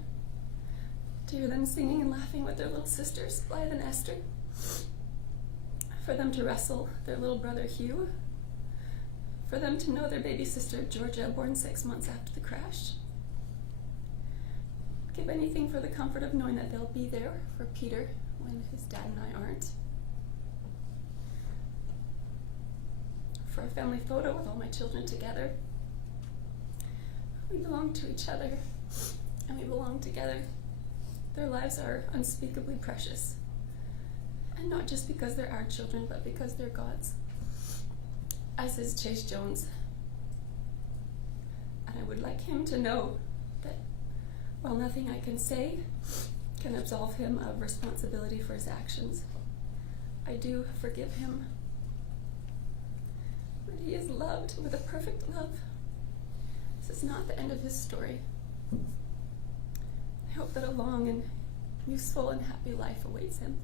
to hear them singing and laughing with their little sisters, Blythe and Esther, for them to wrestle their little brother Hugh, for them to know their baby sister Georgia, born 6 months after the crash. Give anything for the comfort of knowing that they'll be there for Peter when his dad and I aren't. for a family photo with all my children together. We belong to each other, and we belong together. Their lives are unspeakably precious, and not just because they're our children, but because they're God's, as is Chase Jones. And I would like him to know that while nothing I can say can absolve him of responsibility for his actions, I do forgive him. But he is loved with a perfect love. This is not the end of his story. I hope that a long and useful and happy life awaits him.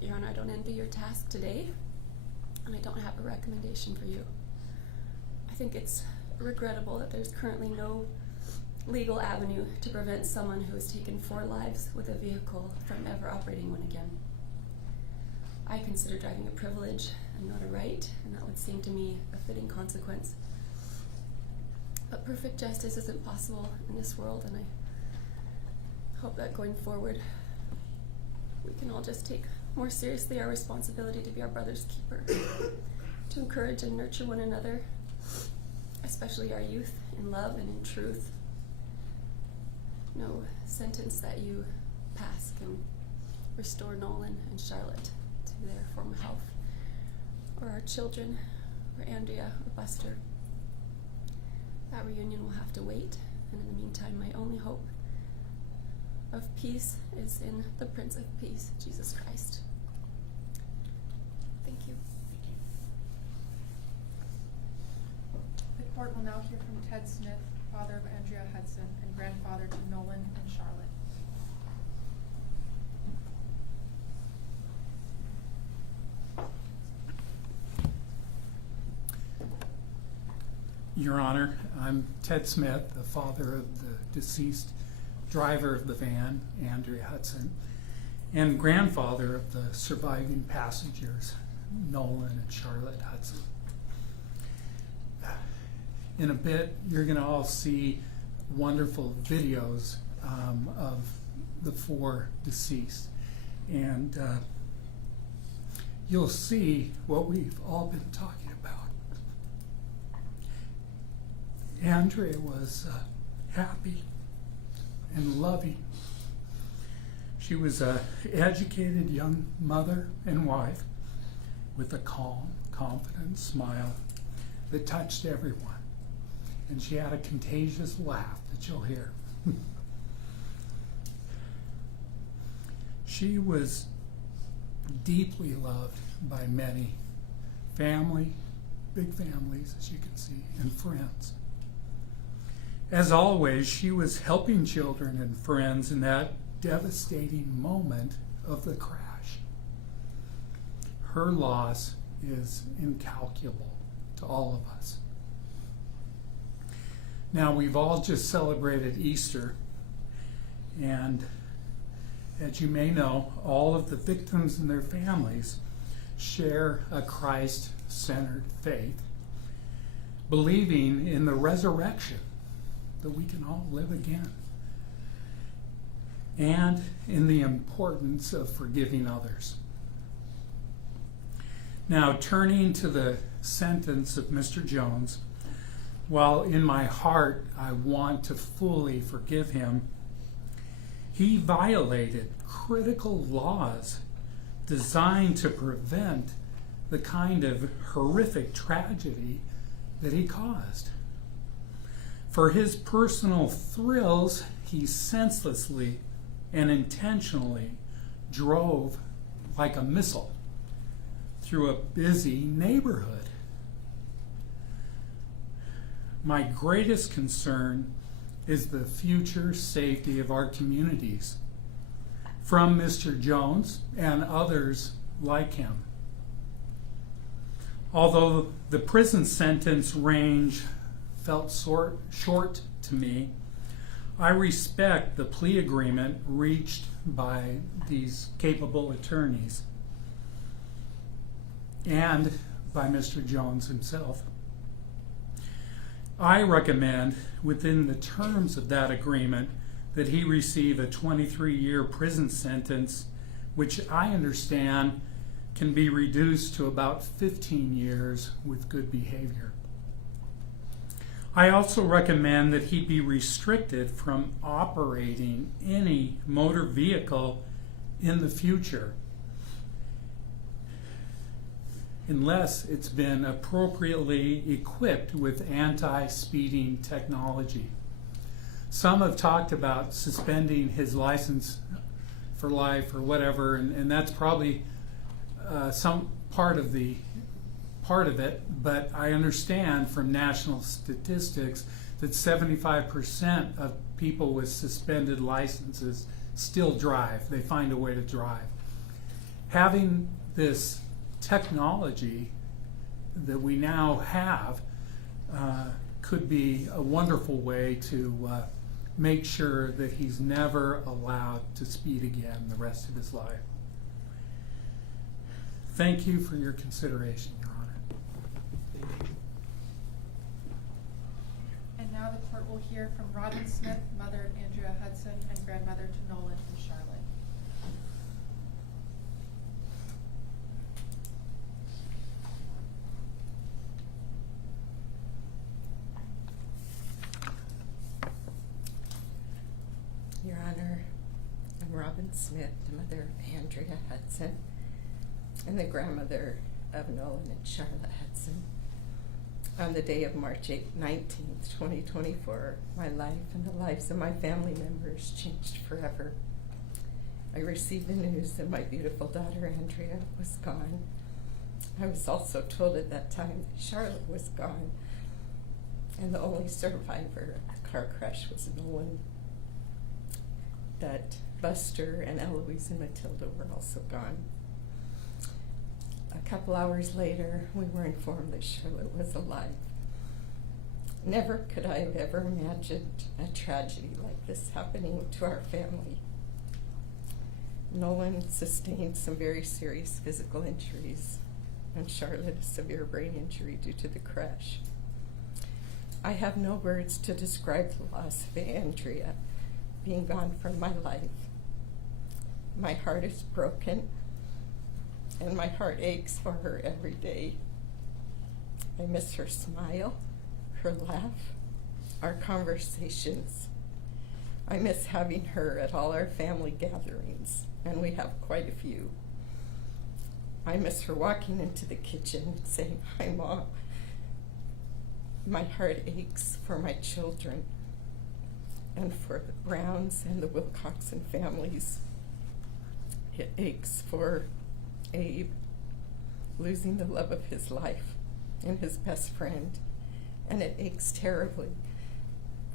Your Honor, I don't envy your task today, and I don't have a recommendation for you. I think it's regrettable that there's currently no legal avenue to prevent someone who has taken 4 lives with a vehicle from ever operating one again. I consider driving a privilege and not a right, and that would seem to me a fitting consequence. But perfect justice isn't possible in this world, and I hope that going forward we can all just take more seriously our responsibility to be our brother's keeper, to encourage and nurture one another, especially our youth, in love and in truth. No sentence that you pass can restore Nolan and Charlotte to their former health, or our children, or Andrea, or Buster. That reunion will have to wait, and in the meantime, my only hope of peace is in the Prince of Peace, Jesus Christ. Thank you. The court will now hear from Ted Smith, father of Andrea Hudson and grandfather to Nolan and Charlotte. Your Honor, I'm Ted Smith, the father of the deceased driver of the van, Andrea Hudson, and grandfather of the surviving passengers, Nolan and Charlotte Hudson. In a bit, you're going to all see wonderful videos of the 4 deceased, and you'll see what we've all been talking about. Andrea was happy and loving. She was an educated young mother and wife with a calm, confident smile that touched everyone. And she had a contagious laugh that you'll hear. She was deeply loved by many, family, big families, as you can see, and friends. As always, she was helping children and friends in that devastating moment of the crash. Her loss is incalculable to all of us. Now, we've all just celebrated Easter, and as you may know, all of the victims and their families share a Christ-centered faith, believing in the resurrection, that we can all live again, and in the importance of forgiving others. Now, turning to the sentence of Mr. Jones, while in my heart I want to fully forgive him, he violated critical laws designed to prevent the kind of horrific tragedy that he caused. For his personal thrills, he senselessly and intentionally drove like a missile through a busy neighborhood. My greatest concern is the future safety of our communities from Mr. Jones and others like him. Although the prison sentence range felt short to me, I respect the plea agreement reached by these capable attorneys and by Mr. Jones himself. I recommend, within the terms of that agreement, that he receive a 23-year prison sentence, which I understand can be reduced to about 15 years with good behavior. I also recommend that he be restricted from operating any motor vehicle in the future unless it's been appropriately equipped with anti-speeding technology. Some have talked about suspending his license for life or whatever, and that's probably some part of it, but I understand from national statistics that 75% of people with suspended licenses still drive. They find a way to drive. Having this technology that we now have could be a wonderful way to make sure that he's never allowed to speed again the rest of his life. Thank you for your consideration, Your Honor. Thank you. And now the court will hear from Robin Smith, mother of Andrea Hudson and grandmother to Nolan and Charlotte. Your Honor, I'm Robin Smith, the mother of Andrea Hudson and the grandmother of Nolan and Charlotte Hudson. On the day of March 19th, 2024, my life and the lives of my family members changed forever. I received the news that my beautiful daughter Andrea was gone. I was also told at that time that Charlotte was gone, and the only survivor of the car crash was Nolan. That Buster and Eloise and Matilda were also gone. A couple hours later, we were informed that Charlotte was alive. Never could I have ever imagined a tragedy like this happening to our family. Nolan sustained some very serious physical injuries, and Charlotte a severe brain injury due to the crash. I have no words to describe the loss of Andrea being gone from my life. My heart is broken, and my heart aches for her every day. I miss her smile, her laugh, our conversations. I miss having her at all our family gatherings, and we have quite a few. I miss her walking into the kitchen and saying, "Hi, Mom." My heart aches for my children and for the Browns and the Wilcoxson families. It aches for Abe losing the love of his life and his best friend, and it aches terribly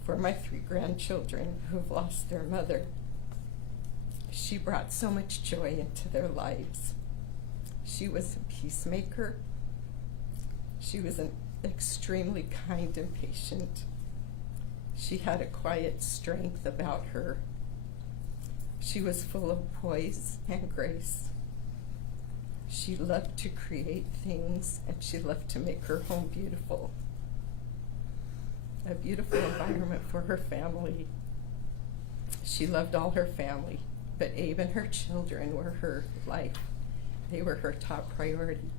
for my 3 grandchildren who have lost their mother. She brought so much joy into their lives. She was a peacemaker. She was an extremely kind and patient. She had a quiet strength about her. She was full of poise and grace. She loved to create things, and she loved to make her home beautiful. A beautiful environment for her family. She loved all her family, but Abe and her children were her life. They were her top priority,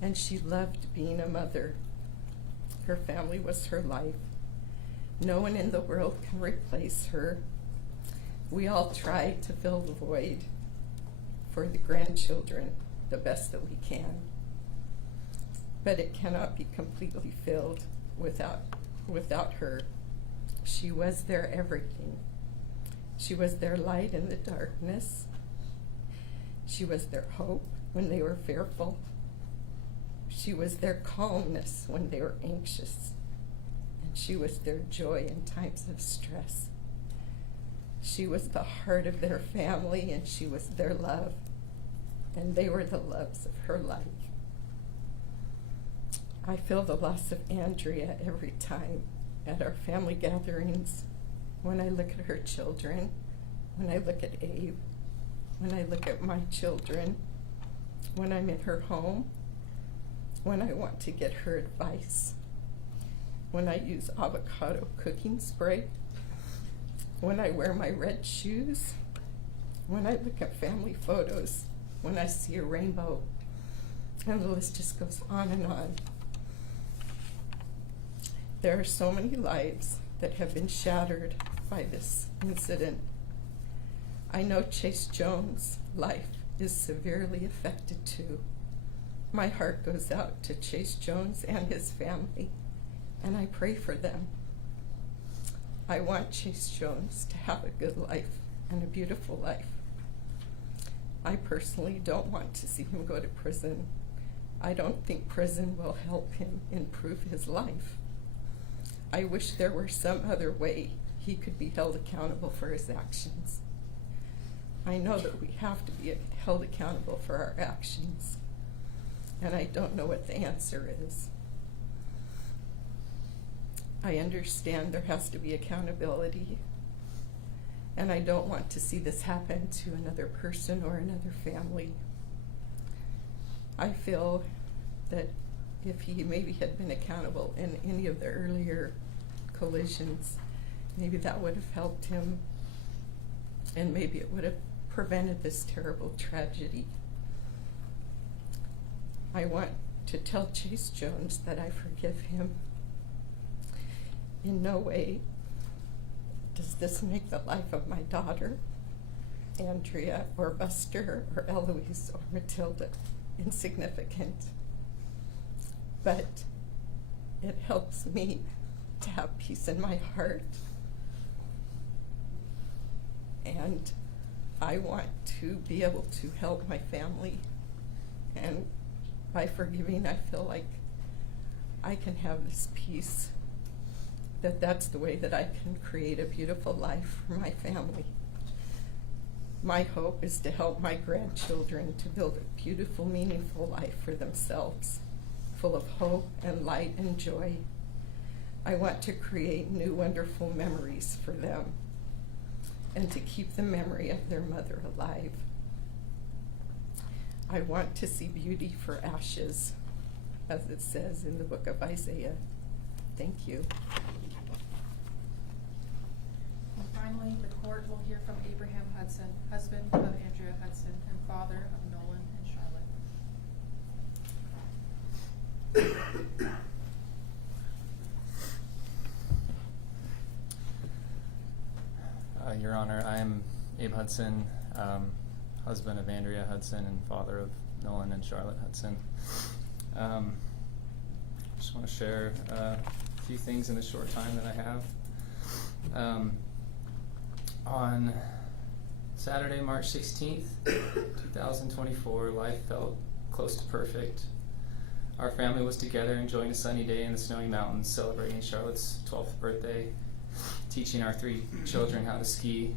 and she loved being a mother. Her family was her life. No one in the world can replace her. We all try to fill the void for the grandchildren the best that we can, but it cannot be completely filled without her. She was their everything. She was their light in the darkness. She was their hope when they were fearful. She was their calmness when they were anxious. And she was their joy in times of stress. She was the heart of their family, and she was their love. And they were the loves of her life. I feel the loss of Andrea every time at our family gatherings, when I look at her children, when I look at Abe, when I look at my children, when I'm in her home, when I want to get her advice, when I use avocado cooking spray, when I wear my red shoes, when I look at family photos, when I see a rainbow, And the list just goes on and on. There are so many lives that have been shattered by this incident. I know Chase Jones' life is severely affected too. My heart goes out to Chase Jones and his family, and I pray for them. I want Chase Jones to have a good life and a beautiful life. I personally don't want to see him go to prison. I don't think prison will help him improve his life. I wish there were some other way he could be held accountable for his actions. I know that we have to be held accountable for our actions, and I don't know what the answer is. I understand there has to be accountability, and I don't want to see this happen to another person or another family. I feel that if he maybe had been accountable in any of the earlier collisions, maybe that would have helped him, and maybe it would have prevented this terrible tragedy. I want to tell Chase Jones that I forgive him. In no way does this make the life of my daughter, Andrea, or Buster, or Eloise, or Matilda insignificant. But it helps me to have peace in my heart. And I want to be able to help my family. And by forgiving, I feel like I can have this peace, that's the way that I can create a beautiful life for my family. My hope is to help my grandchildren to build a beautiful, meaningful life for themselves, full of hope and light and joy. I want to create new, wonderful memories for them and to keep the memory of their mother alive. I want to see beauty for ashes, as it says in the book of Isaiah. Thank you. And finally, the court will hear from Abraham Hudson, husband of Andrea Hudson and father of Nolan and Charlotte. Your Honor, I am Abe Hudson, husband of Andrea Hudson and father of Nolan and Charlotte Hudson. Just want to share a few things in the short time that I have. On Saturday, March 16th, 2024, life felt close to perfect. Our family was together enjoying a sunny day in the snowy mountains, celebrating Charlotte's 12th birthday, teaching our 3 children how to ski.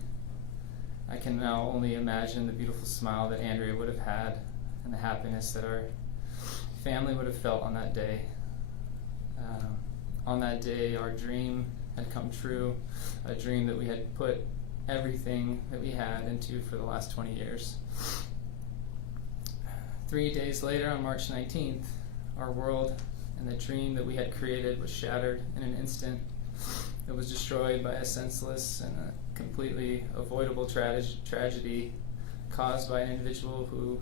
I can now only imagine the beautiful smile that Andrea would have had and the happiness that our family would have felt on that day. On that day, our dream had come true, a dream that we had put everything that we had into for the last 20 years. 3 days later, on March 19th, our world and the dream that we had created was shattered in an instant. It was destroyed by a senseless and a completely avoidable tragedy caused by an individual who,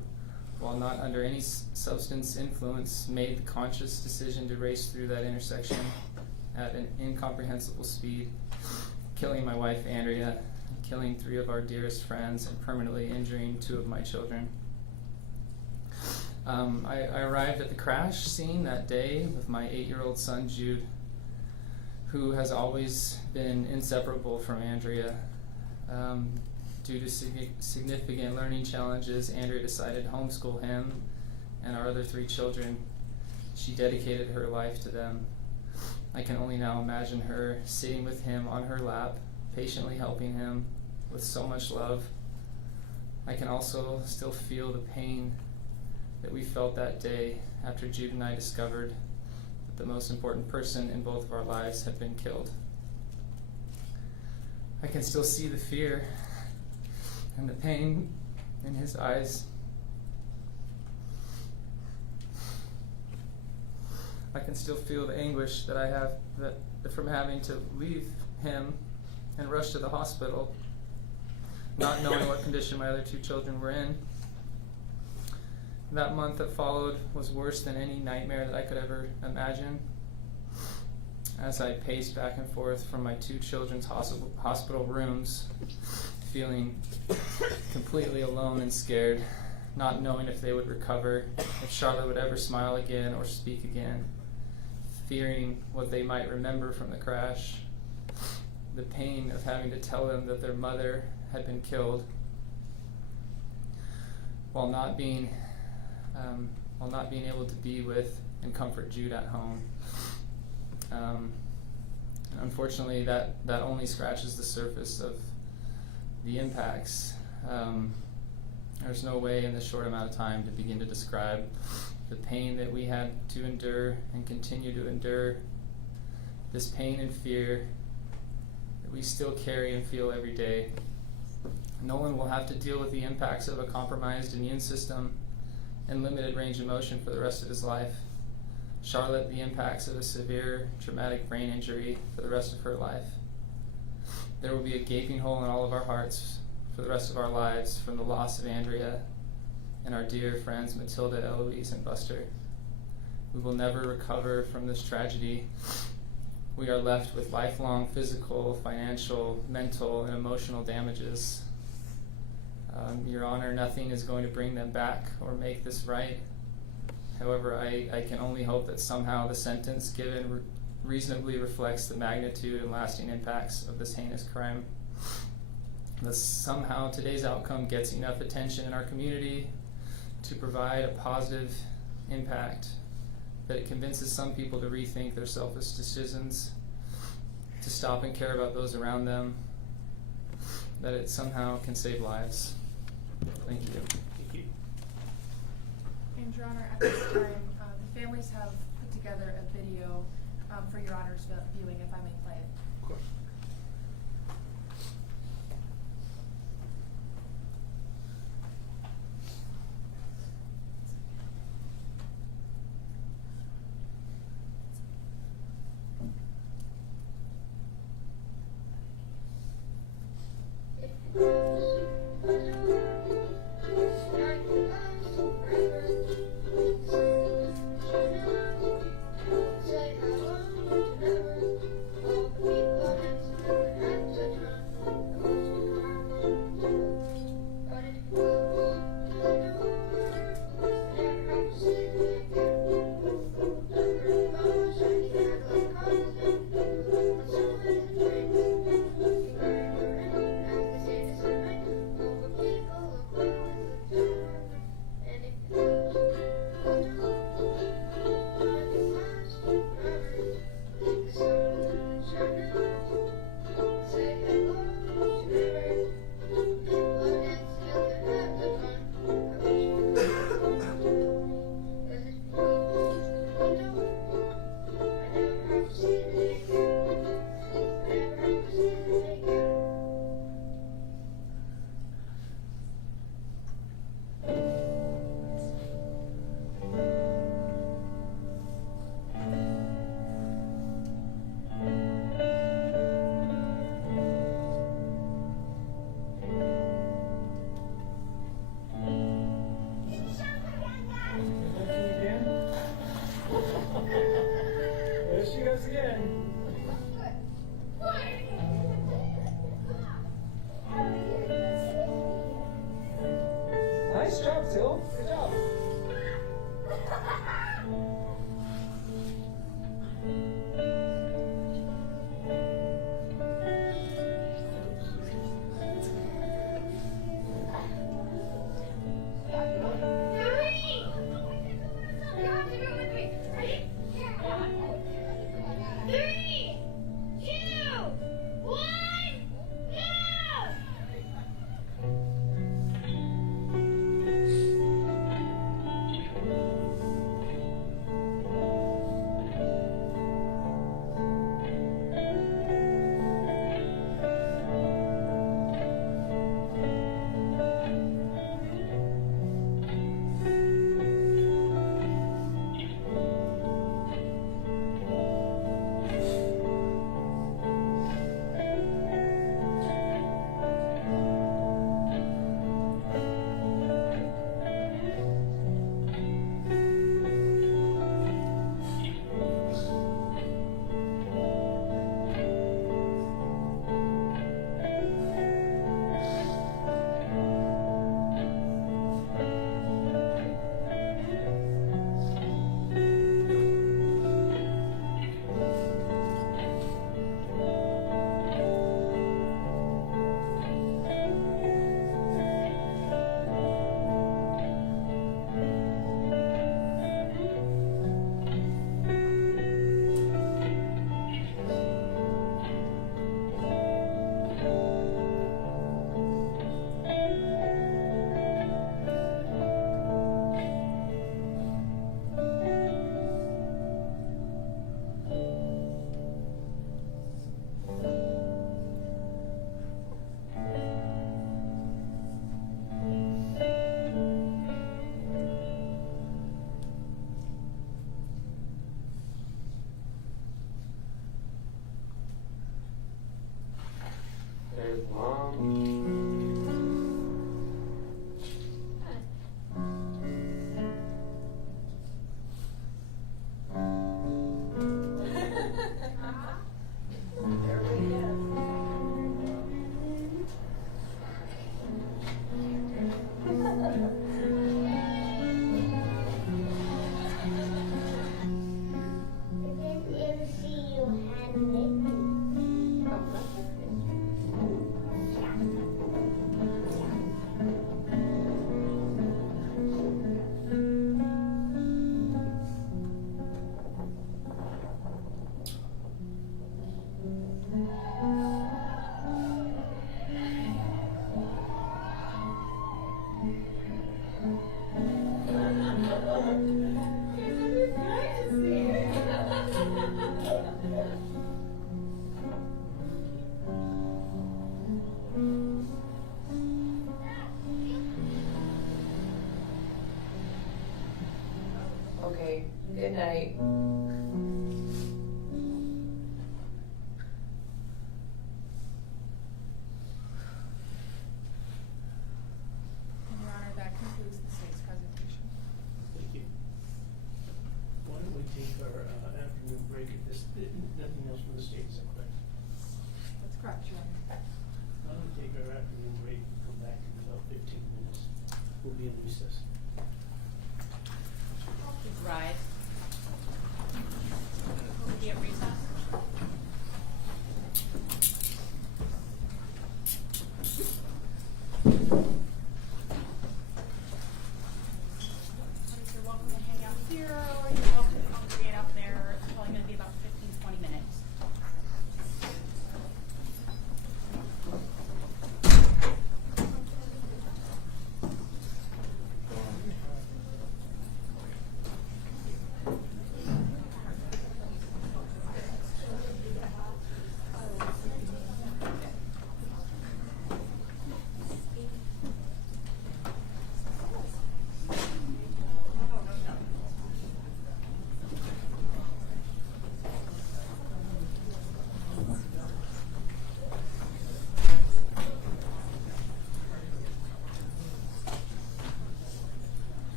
while not under any substance influence, made the conscious decision to race through that intersection at an incomprehensible speed, killing my wife Andrea, killing 3 of our dearest friends, and permanently injuring 2 of my children. I arrived at the crash scene that day with my 8-year-old son Jude, who has always been inseparable from Andrea. Due to significant learning challenges, Andrea decided to homeschool him and our other 3 children. She dedicated her life to them. I can only now imagine her sitting with him on her lap, patiently helping him with so much love. I can also still feel the pain that we felt that day after Jude and I discovered that the most important person in both of our lives had been killed. I can still see the fear and the pain in his eyes. I can still feel the anguish that I have from having to leave him and rush to the hospital, not knowing what condition my other 2 children were in. That month that followed was worse than any nightmare that I could ever imagine. As I paced back and forth from my 2 children's hospital rooms, feeling completely alone and scared, not knowing if they would recover, if Charlotte would ever smile again or speak again, fearing what they might remember from the crash, the pain of having to tell them that their mother had been killed, while not being able to be with and comfort Jude at home. And unfortunately, that only scratches the surface of the impacts. There's no way in this short amount of time to begin to describe the pain that we had to endure and continue to endure, this pain and fear that we still carry and feel every day. Nolan will have to deal with the impacts of a compromised immune system and limited range of motion for the rest of his life. Charlotte, the impacts of a severe traumatic brain injury for the rest of her life. There will be a gaping hole in all of our hearts for the rest of our lives from the loss of Andrea and our dear friends Matilda, Eloise, and Buster. We will never recover from this tragedy. We are left with lifelong physical, financial, mental, and emotional damages. Your Honor, nothing is going to bring them back or make this right. However, I can only hope that somehow the sentence given reasonably reflects the magnitude and lasting impacts of this heinous crime. That somehow today's outcome gets enough attention in our community to provide a positive impact, that it convinces some people to rethink their selfish decisions, to stop and care about those around them, that it somehow can save lives. Thank you. Thank you. And Your Honor, at this time, the families have put together a video for Your Honor's viewing, if I may play it. Of course. Okay, good night. And Your Honor, that concludes the state's presentation. Thank you. Why don't we take our afternoon break at this, nothing else from the state, is that correct? That's correct, Your Honor. Why don't we take our afternoon break and come back in about 15 minutes? We'll be in recess. Please rise. We'll be at recess. You're welcome to hang out here, or you're welcome to congregate out there. It's probably going to be about 15-20 minutes.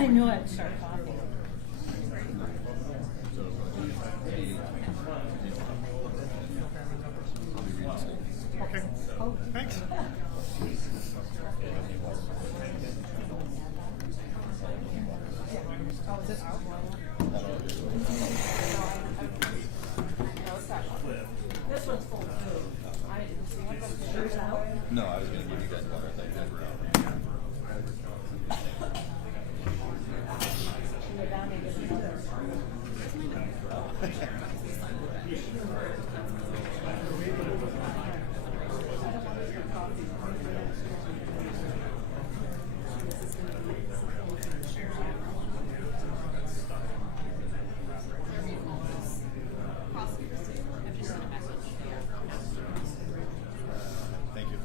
I knew I'd start coughing. Okay. Oh, thanks. This one's full too. I didn't see it. Yours out? No, I was going to give you guys water. I thought you guys were out. Thank you.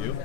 You?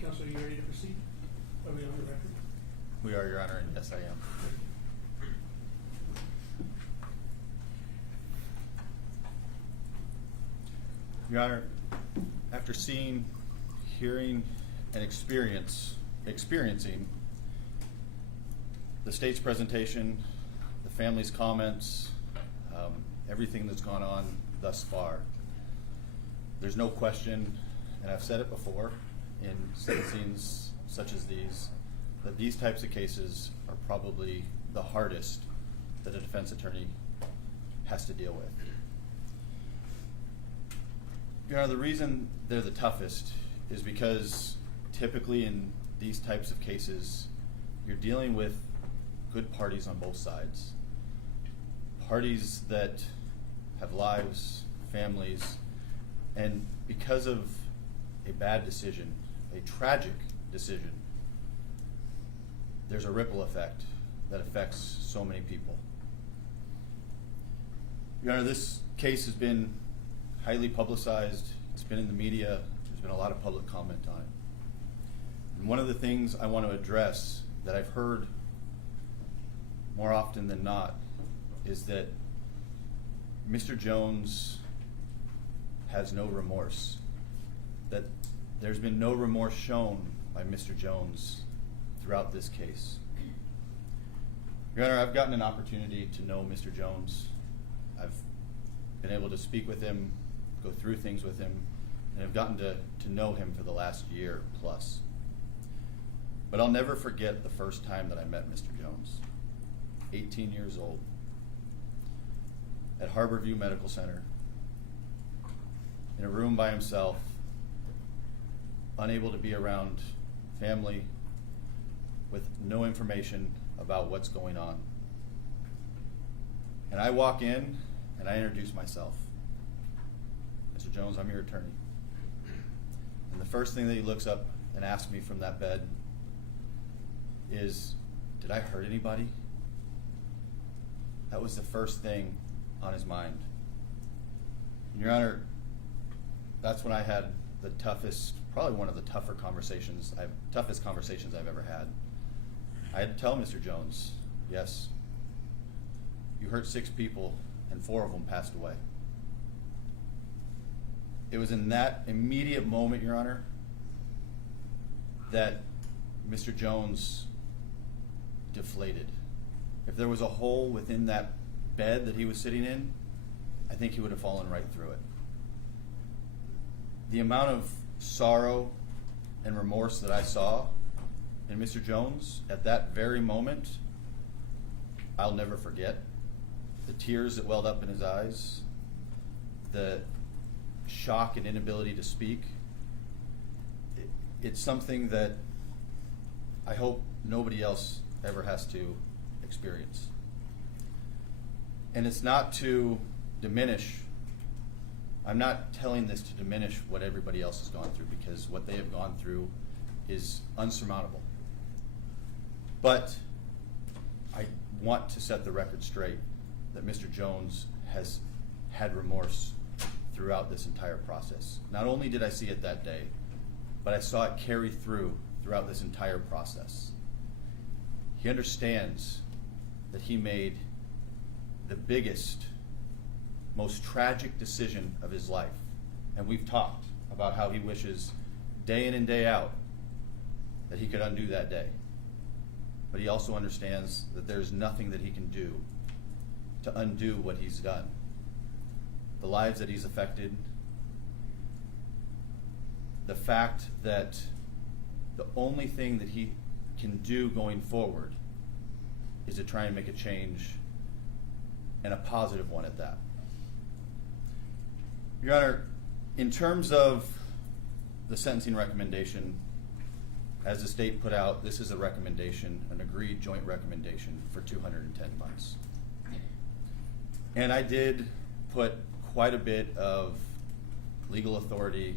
Counsel, are you ready to proceed? Are we on the record? We are, Your Honor, and yes, I am. Your Honor, after seeing, hearing, and experiencing the state's presentation, the family's comments, everything that's gone on thus far, there's no question, and I've said it before, in sentencings such as these, that these types of cases are probably the hardest that a defense attorney has to deal with. Your Honor, the reason they're the toughest is because typically in these types of cases, you're dealing with good parties on both sides. Parties that have lives, families, and because of a bad decision, a tragic decision, there's a ripple effect that affects so many people. Your Honor, this case has been highly publicized. It's been in the media. There's been a lot of public comment on it. And one of the things I want to address that I've heard more often than not is that Mr. Jones has no remorse, that there's been no remorse shown by Mr. Jones throughout this case. Your Honor, I've gotten an opportunity to know Mr. Jones. I've been able to speak with him, go through things with him, and I've gotten to know him for the last year plus. But I'll never forget the first time that I met Mr. Jones, 18 years old, at Harborview Medical Center, in a room by himself, unable to be around family, with no information about what's going on. And I walk in and I introduce myself. Mr. Jones, I'm your attorney. And the first thing that he looks up and asks me from that bed is, did I hurt anybody? That was the first thing on his mind. And Your Honor, that's when I had the toughest probably one of the toughest conversations I've ever had. I had to tell Mr. Jones, yes, you hurt 6 people and 4 of them passed away. It was in that immediate moment, Your Honor, that Mr. Jones deflated. If there was a hole within that bed that he was sitting in, I think he would have fallen right through it. The amount of sorrow and remorse that I saw in Mr. Jones at that very moment, I'll never forget. The tears that welled up in his eyes, the shock and inability to speak. It's something that I hope nobody else ever has to experience. And it's not to diminish, I'm not telling this to diminish what everybody else has gone through, because what they have gone through is unsurmountable. But I want to set the record straight that Mr. Jones has had remorse throughout this entire process. Not only did I see it that day, but I saw it carry throughout this entire process. He understands that he made the biggest, most tragic decision of his life. And we've talked about how he wishes day in and day out that he could undo that day. But he also understands that there's nothing that he can do to undo what he's done. The lives that he's affected, the fact that the only thing that he can do going forward is to try and make a change, and a positive one at that. Your Honor, in terms of the sentencing recommendation, as the state put out, this is a recommendation, an agreed joint recommendation for 210 months. And I did put quite a bit of legal authority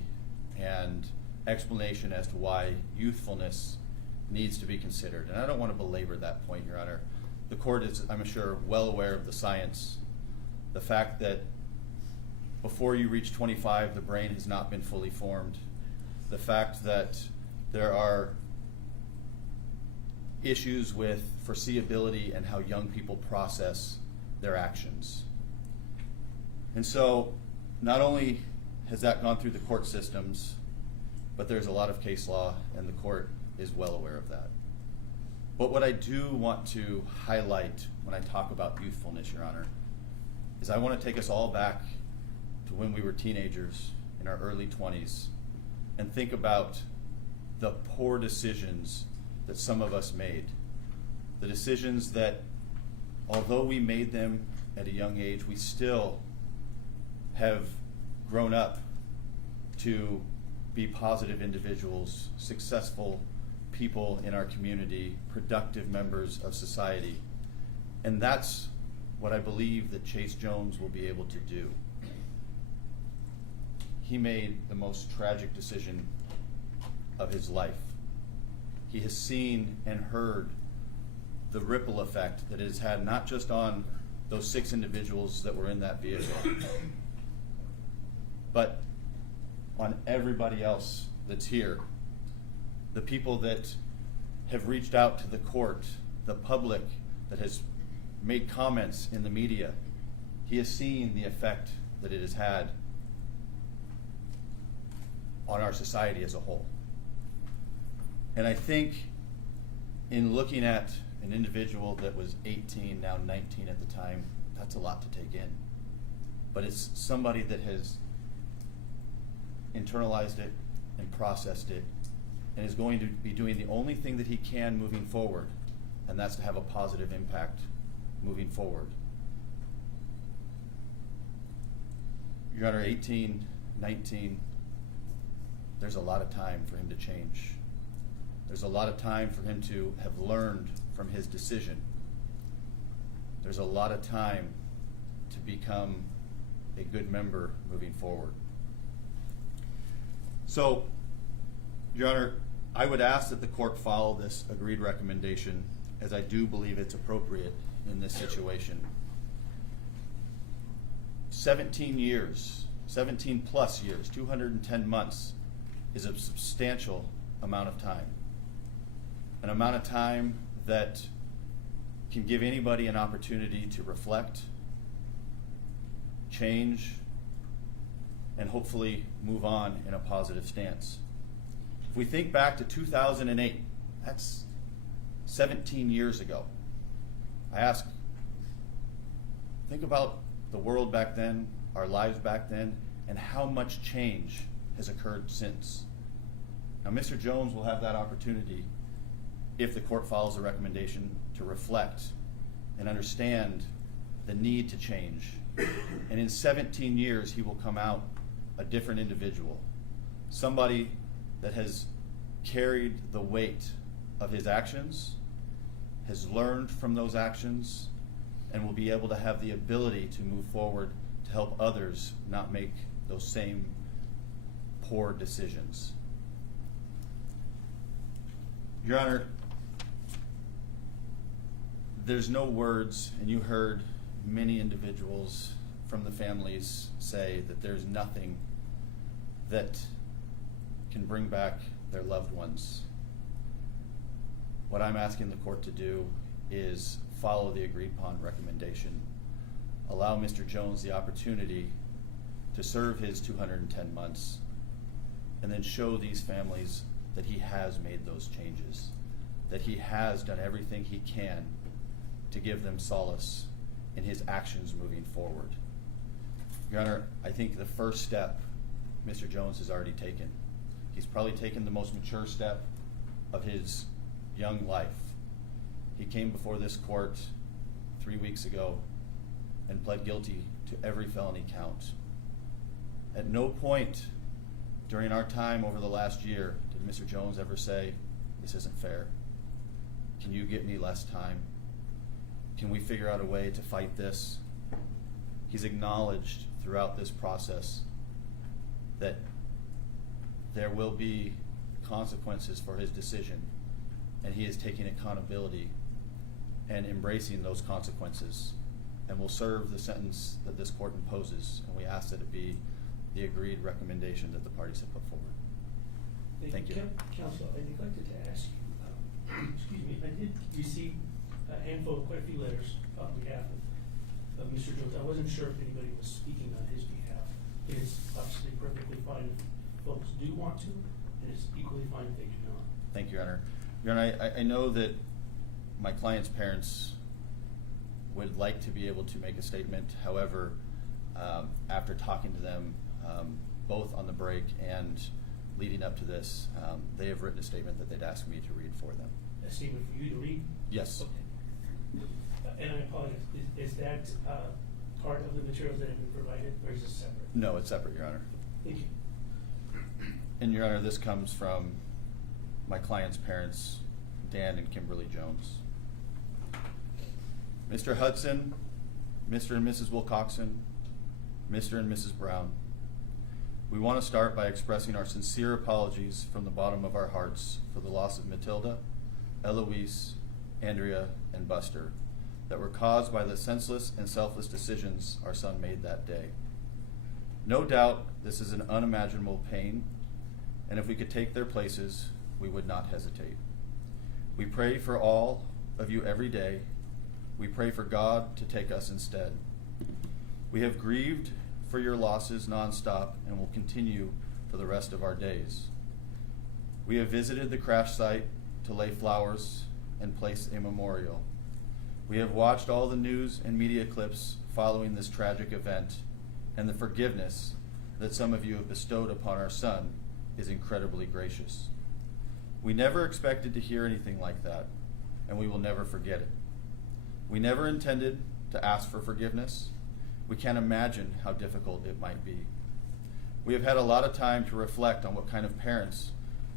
and explanation as to why youthfulness needs to be considered. And I don't want to belabor that point, Your Honor. The court is, I'm sure, well aware of the science, the fact that before you reach 25, the brain has not been fully formed, the fact that there are issues with foreseeability and how young people process their actions. And so not only has that gone through the court systems, but there's a lot of case law, and the court is well aware of that. But what I do want to highlight when I talk about youthfulness, Your Honor, is I want to take us all back to when we were teenagers in our early 20s and think about the poor decisions that some of us made. The decisions that, although we made them at a young age, we still have grown up to be positive individuals, successful people in our community, productive members of society. And that's what I believe that Chase Jones will be able to do. He made the most tragic decision of his life. He has seen and heard the ripple effect that it has had, not just on those 6 individuals that were in that vehicle, but on everybody else that's here. The people that have reached out to the court, the public that has made comments in the media. He has seen the effect that it has had on our society as a whole. And I think in looking at an individual that was 18, now 19 at the time, that's a lot to take in. But it's somebody that has internalized it and processed it, and is going to be doing the only thing that he can moving forward, and that's to have a positive impact moving forward. Your Honor, 18, 19, there's a lot of time for him to change. There's a lot of time for him to have learned from his decision. There's a lot of time to become a good member moving forward. So, Your Honor, I would ask that the court follow this agreed recommendation, as I do believe it's appropriate in this situation. 17 years, 17 plus years, 210 months is a substantial amount of time. An amount of time that can give anybody an opportunity to reflect, change, and hopefully move on in a positive stance. If we think back to 2008, that's 17 years ago. I ask, think about the world back then, our lives back then, and how much change has occurred since. Now, Mr. Jones will have that opportunity, if the court follows the recommendation, to reflect and understand the need to change. And in 17 years, he will come out a different individual, somebody that has carried the weight of his actions, has learned from those actions, and will be able to have the ability to move forward to help others not make those same poor decisions. Your Honor, there's no words, and you heard many individuals from the families say that there's nothing that can bring back their loved ones. What I'm asking the court to do is follow the agreed upon recommendation. Allow Mr. Jones the opportunity to serve his 210 months, and then show these families that he has made those changes, that he has done everything he can to give them solace in his actions moving forward. Your Honor, I think the first step Mr. Jones has already taken. He's probably taken the most mature step of his young life. He came before this court 3 weeks ago and pled guilty to every felony count. At no point during our time over the last year did Mr. Jones ever say, "This isn't fair. Can you get me less time? Can we figure out a way to fight this?" He's acknowledged throughout this process that there will be consequences for his decision, and he is taking accountability and embracing those consequences, and will serve the sentence that this court imposes, and we ask that it be the agreed recommendation that the parties have put forward. Thank you. Counsel, I neglected to ask you, excuse me, I did receive a handful, quite a few letters on behalf of Mr. Jones. I wasn't sure if anybody was speaking on his behalf. It is obviously perfectly fine if folks do want to, and it's equally fine if they do not. Thank you, Your Honor. Your Honor, I know that my client's parents would like to be able to make a statement. However, after talking to them, both on the break and leading up to this, they have written a statement that they'd ask me to read for them. A statement for you to read? Yes. Okay. And I apologize, is that part of the materials that have been provided, or is it separate? No, it's separate, Your Honor. Thank you. And Your Honor, this comes from my client's parents, Dan and Kimberly Jones. Mr. Hudson, Mr. and Mrs. Wilcoxson, Mr. and Mrs. Brown, we want to start by expressing our sincere apologies from the bottom of our hearts for the loss of Matilda, Eloise, Andrea, and Buster that were caused by the senseless and selfless decisions our son made that day. No doubt this is an unimaginable pain, and if we could take their places, we would not hesitate. We pray for all of you every day. We pray for God to take us instead. We have grieved for your losses nonstop and will continue for the rest of our days. We have visited the crash site to lay flowers and place a memorial. We have watched all the news and media clips following this tragic event, and the forgiveness that some of you have bestowed upon our son is incredibly gracious. We never expected to hear anything like that, and we will never forget it. We never intended to ask for forgiveness. We can't imagine how difficult it might be. We have had a lot of time to reflect on what kind of parents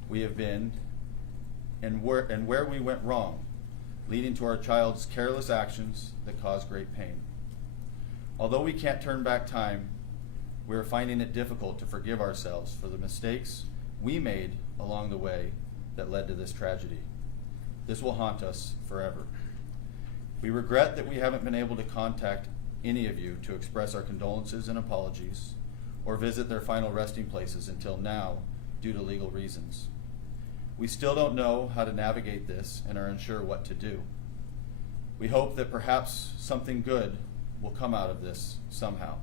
we have been and where we went wrong, leading to our child's careless actions that cause great pain. Although we can't turn back time, we are finding it difficult to forgive ourselves for the mistakes we made along the way that led to this tragedy. This will haunt us forever. We regret that we haven't been able to contact any of you to express our condolences and apologies or visit their final resting places until now due to legal reasons. We still don't know how to navigate this and are unsure what to do. We hope that perhaps something good will come out of this somehow.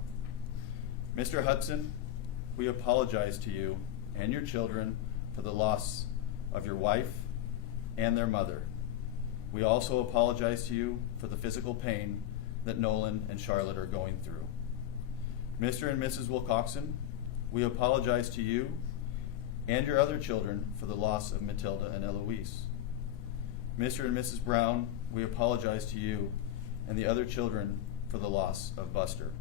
Mr. Hudson, we apologize to you and your children for the loss of your wife and their mother. We also apologize to you for the physical pain that Nolan and Charlotte are going through. Mr. and Mrs. Wilcoxson, we apologize to you and your other children for the loss of Matilda and Eloise. Mr. and Mrs. Brown, we apologize to you and the other children for the loss of Buster.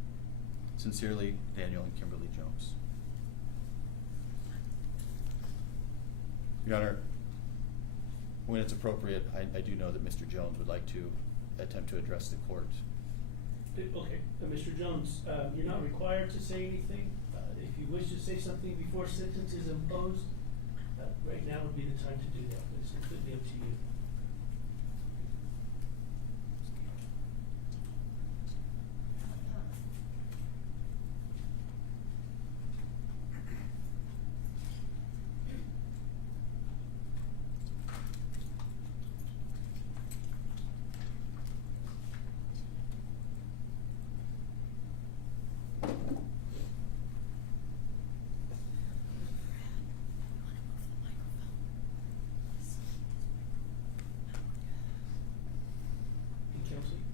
Sincerely, Daniel and Kimberly Jones. Your Honor, when it's appropriate, I do know that Mr. Jones would like to attempt to address the court. Okay, Mr. Jones, you're not required to say anything. If you wish to say something before sentence is imposed, right now would be the time to do that, but it's completely up to you.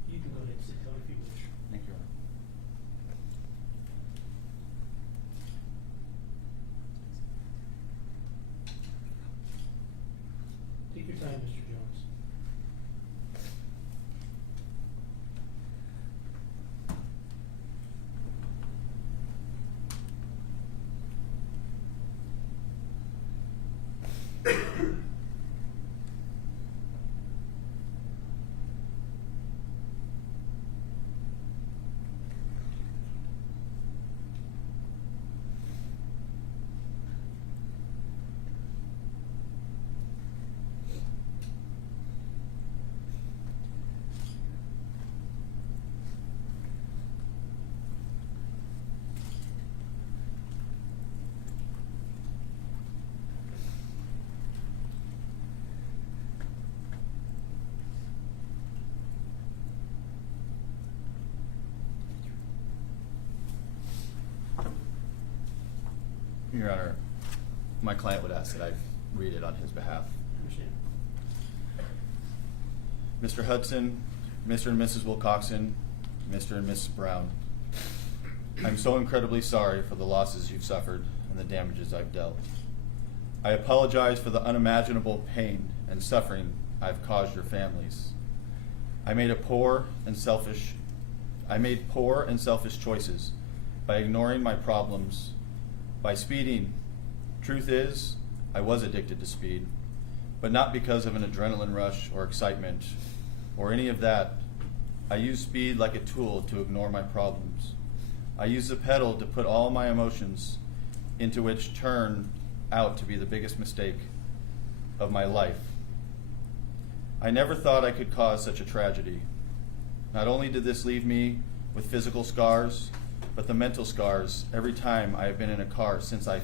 You can go ahead and sit down if you wish. Thank you, Your Honor. Take your time, Mr. Jones. Your Honor, my client would ask that I read it on his behalf. Understand. Mr. Hudson, Mr. and Mrs. Wilcoxson, Mr. and Mrs. Brown, I'm so incredibly sorry for the losses you've suffered and the damages I've dealt. I apologize for the unimaginable pain and suffering I've caused your families. I made poor and selfish choices by ignoring my problems, by speeding. Truth is, I was addicted to speed, but not because of an adrenaline rush or excitement or any of that. I used speed like a tool to ignore my problems. I used the pedal to put all my emotions into which turned out to be the biggest mistake of my life. I never thought I could cause such a tragedy. Not only did this leave me with physical scars, but the mental scars every time I have been in a car since I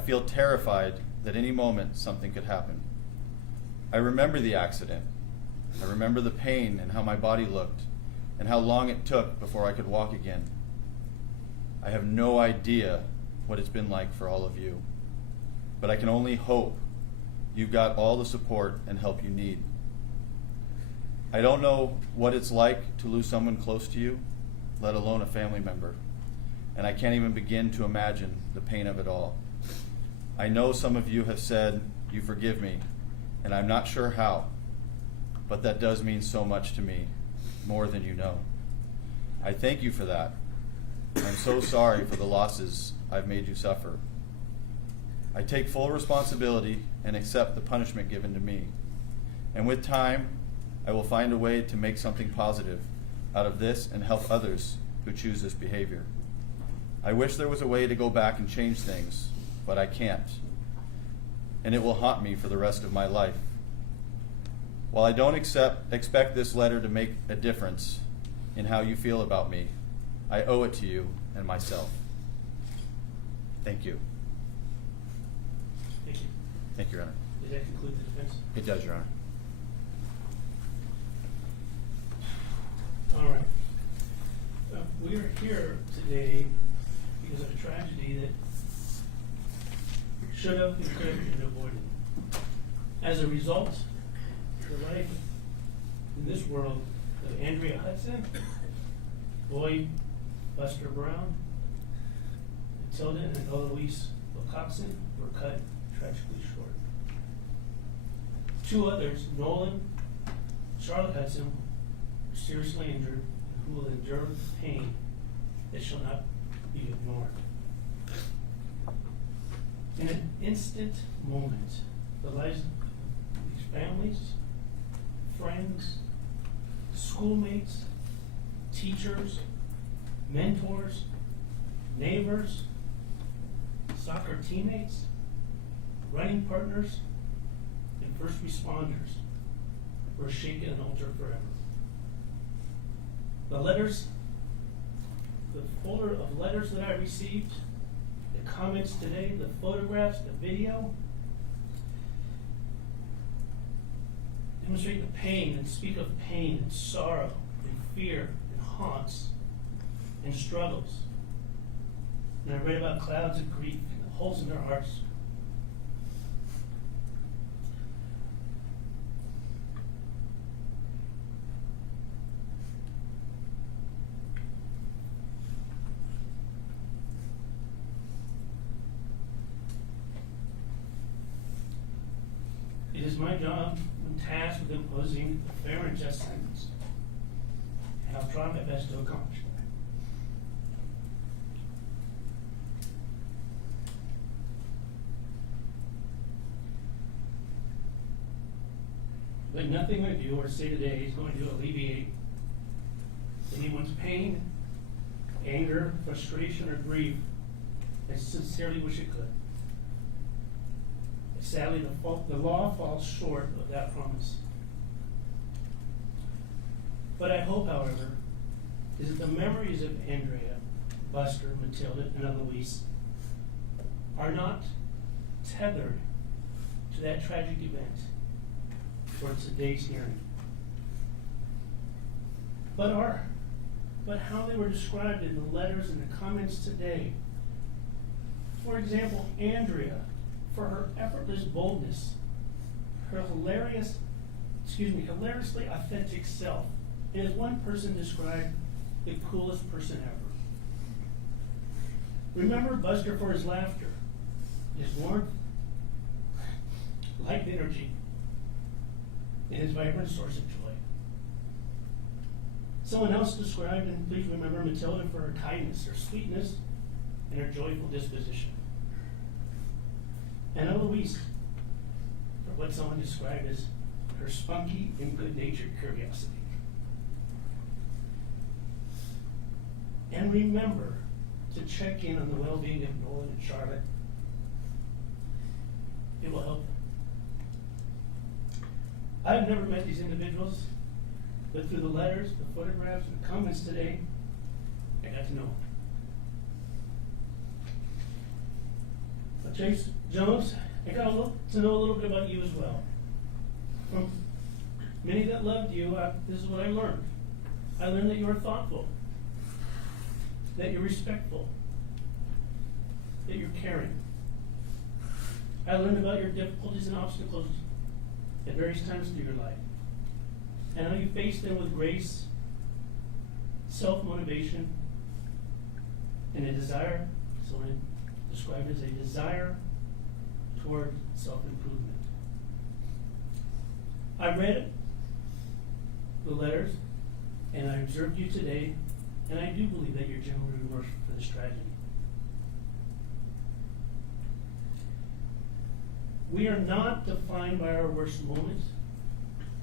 feel terrified that any moment something could happen. I remember the accident. I remember the pain and how my body looked and how long it took before I could walk again. I have no idea what it's been like for all of you, but I can only hope you got all the support and help you need. I don't know what it's like to lose someone close to you, let alone a family member, and I can't even begin to imagine the pain of it all. I know some of you have said you forgive me, and I'm not sure how, but that does mean so much to me, more than you know. I thank you for that. I'm so sorry for the losses I've made you suffer. I take full responsibility and accept the punishment given to me. And with time, I will find a way to make something positive out of this and help others who choose this behavior. I wish there was a way to go back and change things, but I can't. And it will haunt me for the rest of my life. While I don't expect this letter to make a difference in how you feel about me, I owe it to you and myself. Thank you. Thank you. Thank you, Your Honor. Does that conclude the defense? It does, Your Honor. All right. We are here today because of a tragedy that should have and could have been avoided. As a result, the life in this world of Andrea Hudson, Boyd Buster Brown, Matilda and Eloise Wilcoxson were cut tragically short. Two others, Nolan and Charlotte Hudson, were seriously injured and who will endure pain that shall not be ignored. In an instant moment, the lives of these families, friends, schoolmates, teachers, mentors, neighbors, soccer teammates, running partners, and first responders were shaken and altered forever. The folder of letters that I received, the comments today, the photographs, the video, demonstrate the pain and speak of pain and sorrow and fear and haunts and struggles. And I read about clouds of grief and the holes in their hearts. It is my job and task with imposing a fair and just sentence, and I'll try my best to accomplish that. But nothing I do or say today is going to alleviate anyone's pain, anger, frustration, or grief. I sincerely wish it could. Sadly, the law falls short of that promise. What I hope, however, is that the memories of Andrea, Buster, Matilda, and Eloise are not tethered to that tragic event for today's hearing, but how they were described in the letters and the comments today. For example, Andrea, for her effortless boldness, her hilariously authentic self, and as one person described, the coolest person ever. Remember Buster for his laughter, his warmth, light energy, and his vibrant source of joy. Someone else described, and please remember Matilda for her kindness, her sweetness, and her joyful disposition. And Eloise for what someone described as her spunky and good-natured curiosity. And remember to check in on the well-being of Nolan and Charlotte. It will help them. I've never met these individuals, but through the letters, the photographs, and the comments today, I got to know them. Chase Jones, I got to know a little bit about you as well. From many that loved you, this is what I learned. I learned that you are thoughtful, that you're respectful, that you're caring. I learned about your difficulties and obstacles at various times through your life, and how you face them with grace, self-motivation, and a desire, so I describe it as a desire toward self-improvement. I read the letters, and I observed you today, and I do believe that you're genuinely remorseful for this tragedy. We are not defined by our worst moments,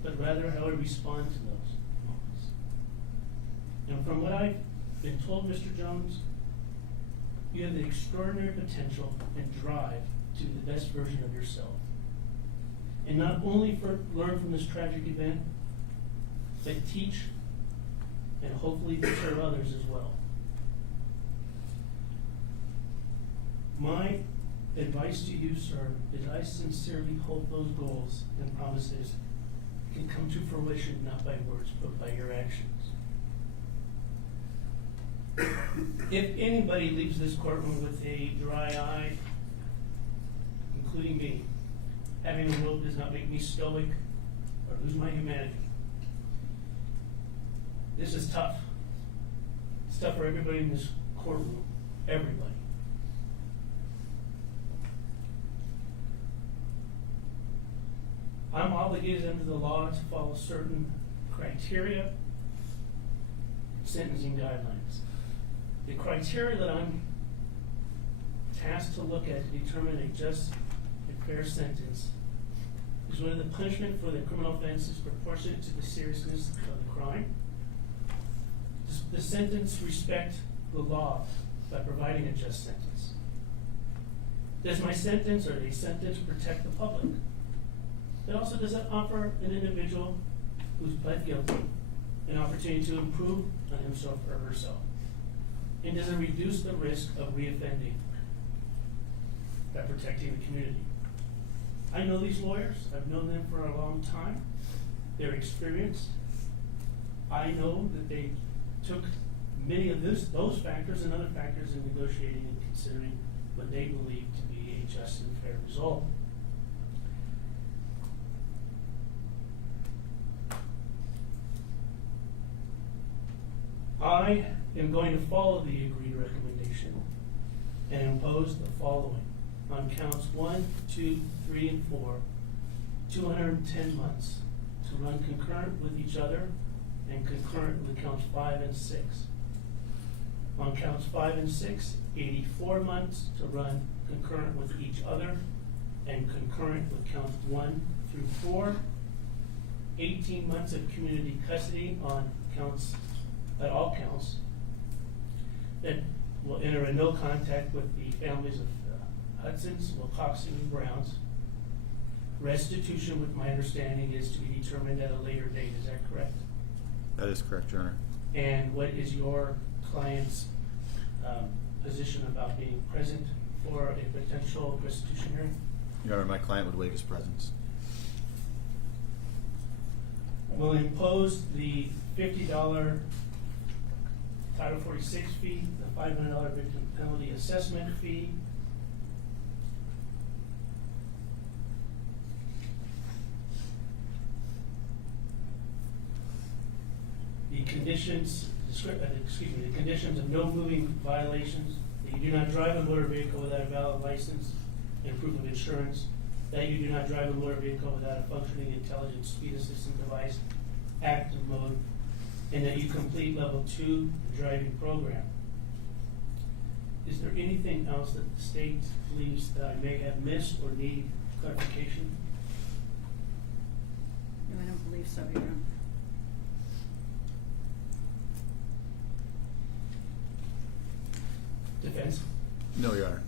but rather how we respond to those moments. And from what I've been told, Mr. Jones, you have the extraordinary potential and drive to be the best version of yourself. And not only learn from this tragic event, but teach and hopefully serve others as well. My advice to you, sir, is I sincerely hope those goals and promises can come to fruition not by words, but by your actions. If anybody leaves this courtroom with a dry eye, including me, having a will does not make me stoic or lose my humanity. This is tough. It's tough for everybody in this courtroom. Everybody. I'm obligated under the law to follow certain criteria, sentencing guidelines. The criteria that I'm tasked to look at to determine a just and fair sentence is whether the punishment for the criminal offense is proportionate to the seriousness of the crime. Does the sentence respect the law by providing a just sentence? Does my sentence or a sentence protect the public? It also does it offer an individual who's pled guilty an opportunity to improve on himself or herself? And does it reduce the risk of reoffending by protecting the community? I know these lawyers. I've known them for a long time. They're experienced. I know that they took many of those factors and other factors in negotiating and considering what they believe to be a just and fair result. I am going to follow the agreed recommendation and impose the following. On counts 1, 2, 3, and 4, 210 months to run concurrent with each other and concurrent with counts 5 and 6. On counts 5 and 6, 84 months to run concurrent with each other and concurrent with counts 1 through 4. 18 months of community custody on counts, at all counts, that will enter in no contact with the families of Hudson's, Wilcoxson, and Browns. Restitution, with my understanding, is to be determined at a later date. Is that correct? That is correct, Your Honor. And what is your client's position about being present for a potential restitution hearing? Your Honor, my client would waive his presence. We'll impose the $50 Title 46 fee, the $500 victim penalty assessment fee, the conditions of no moving violations, that you do not drive a motor vehicle without a valid license and proof of insurance, that you do not drive a motor vehicle without a functioning intelligent speed assistance device, active mode, and that you complete level 2 driving program. Is there anything else that the state believes that I may have missed or need clarification? No, I don't believe so, Your Honor. Defense? No, Your Honor.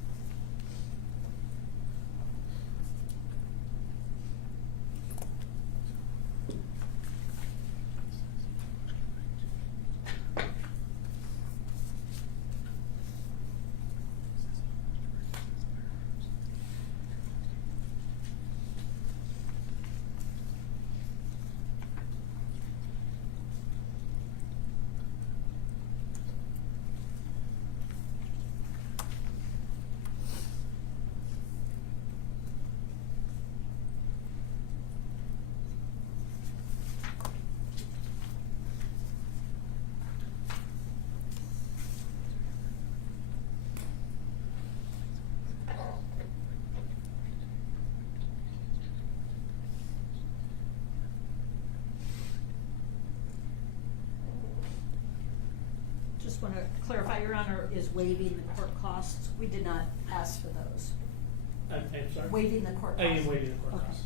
Just want to clarify, Your Honor, is waiving the court costs. We did not ask for those. I'm sorry? Waiving the court I costs. am waiving the court Okay. costs.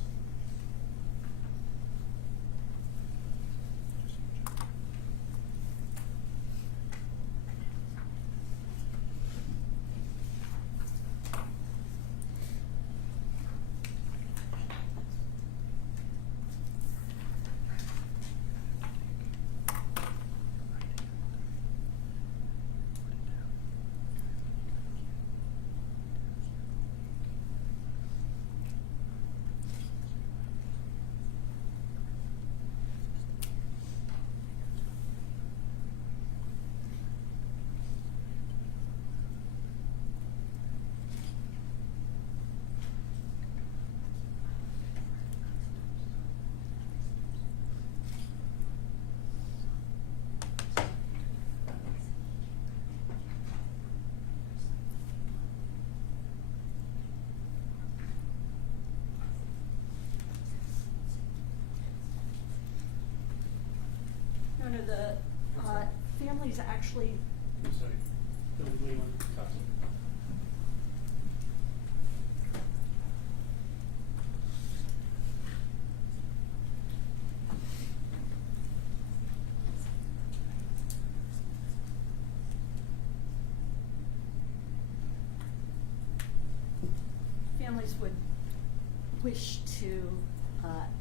to actually, I'm sorry. What do you want to talk to? families would wish to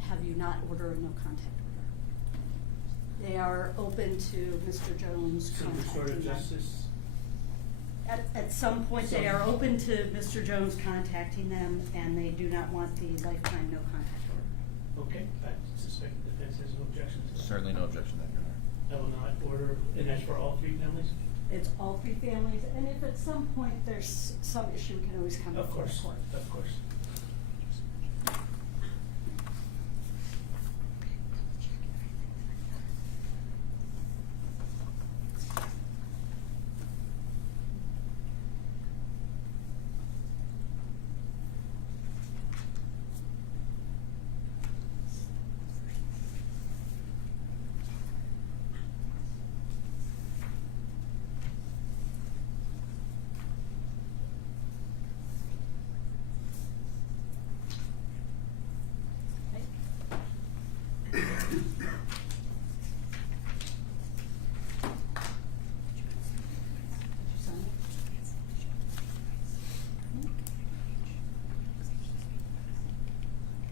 have you not order a no contact order. They are open to Mr. Jones Some contacting sort of them. justice? At some point, they are open to Mr. Jones contacting them, and they do not want the lifetime no contact order. Okay, I suspect the defense has no objection to that. Certainly no objection to that, Your Honor. I will not order, and that's for all three families? It's all three families, and if at some point there's some issue, we can always come Of before the course, court. of course.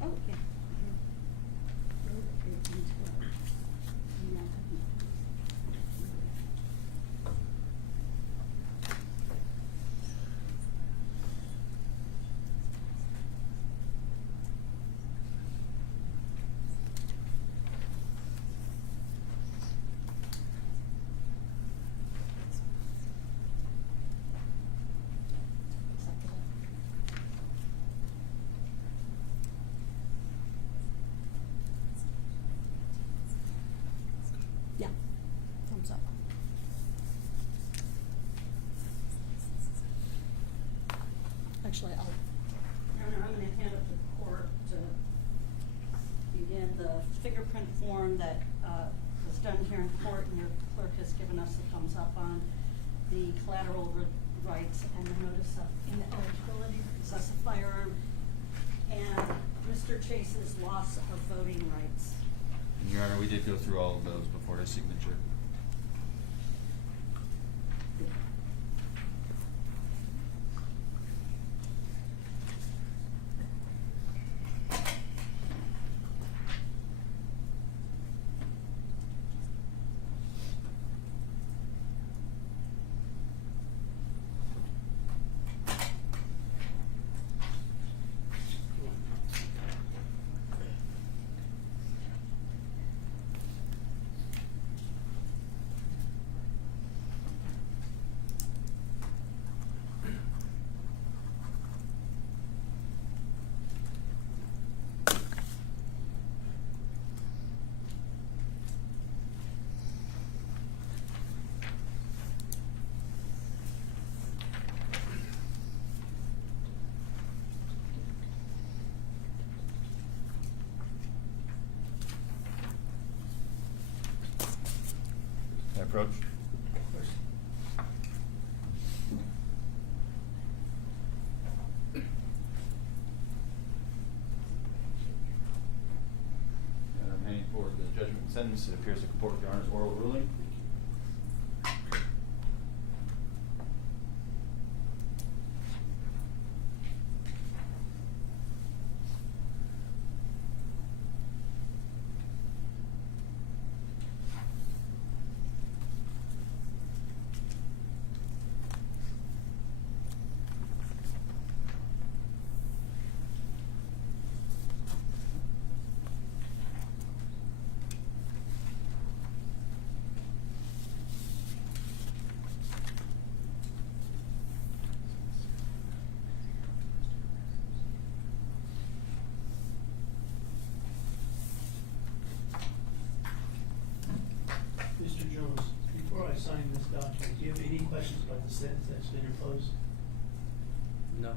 Oh, yeah. Yeah, thumbs up. Actually, Your Honor, I'm gonna hand up to the court to begin the fingerprint form that was done here in court, and your clerk has given us a thumbs up on the collateral rights and the notice of ineligibility to possess a firearm, and Mr. Chase's loss of voting rights. Your Honor, we did go through all of those before his signature. Can I approach? Of course. And I'm heading forward to the judgment and sentence. It appears to comport with Your Honor's oral ruling. Mr. Jones, before I sign this document, do you have any questions about the sentence that's been imposed? No.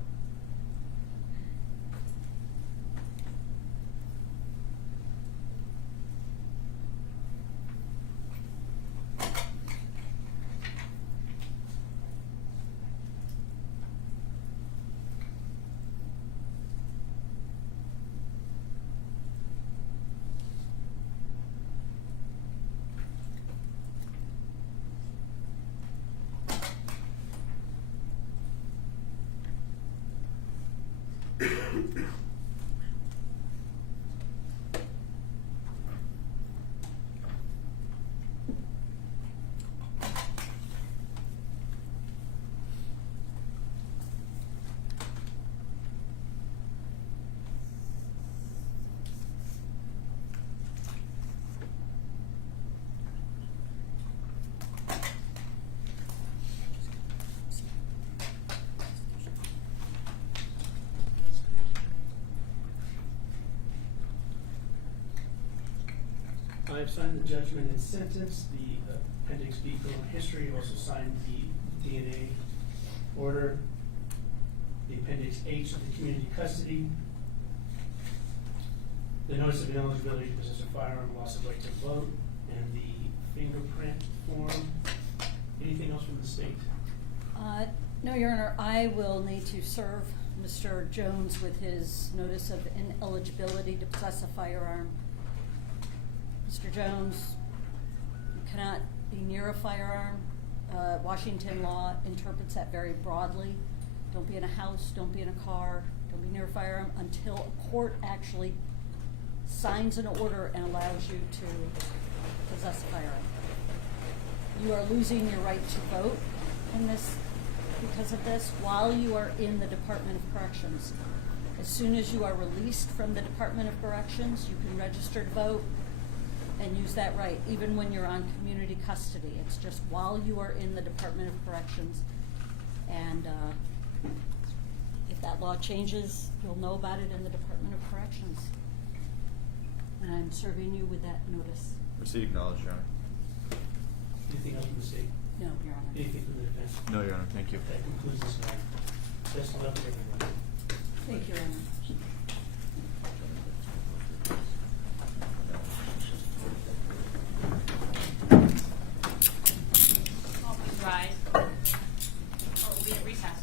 I've signed the judgment and sentence, the appendix B criminal history, also signed the DNA order, the appendix H of the community custody, the notice of ineligibility to possess a firearm, loss of right to vote, and the fingerprint form. Anything else from the state? No, Your Honor, I will need to serve Mr. Jones with his notice of ineligibility to possess a firearm. Mr. Jones, you cannot be near a firearm. Washington law interprets that very broadly. Don't be in a house, don't be in a car, don't be near a firearm until a court actually signs an order and allows you to possess a firearm. You are losing your right to vote in this because of this while you are in the Department of Corrections. As soon as you are released from the Department of Corrections, you can register to vote and use that right, even when you're on community custody. It's just while you are in the Department of Corrections. And if that law changes, you'll know about it in the Department of Corrections. And I'm serving you with that notice. Receipt acknowledged, Your Honor. Anything else from the state? No, Your Honor. Anything from the defense? No, Your Honor, thank you. That concludes this matter. Best of luck to everyone. Thank you, Your Honor. All please rise. Court will be at recess.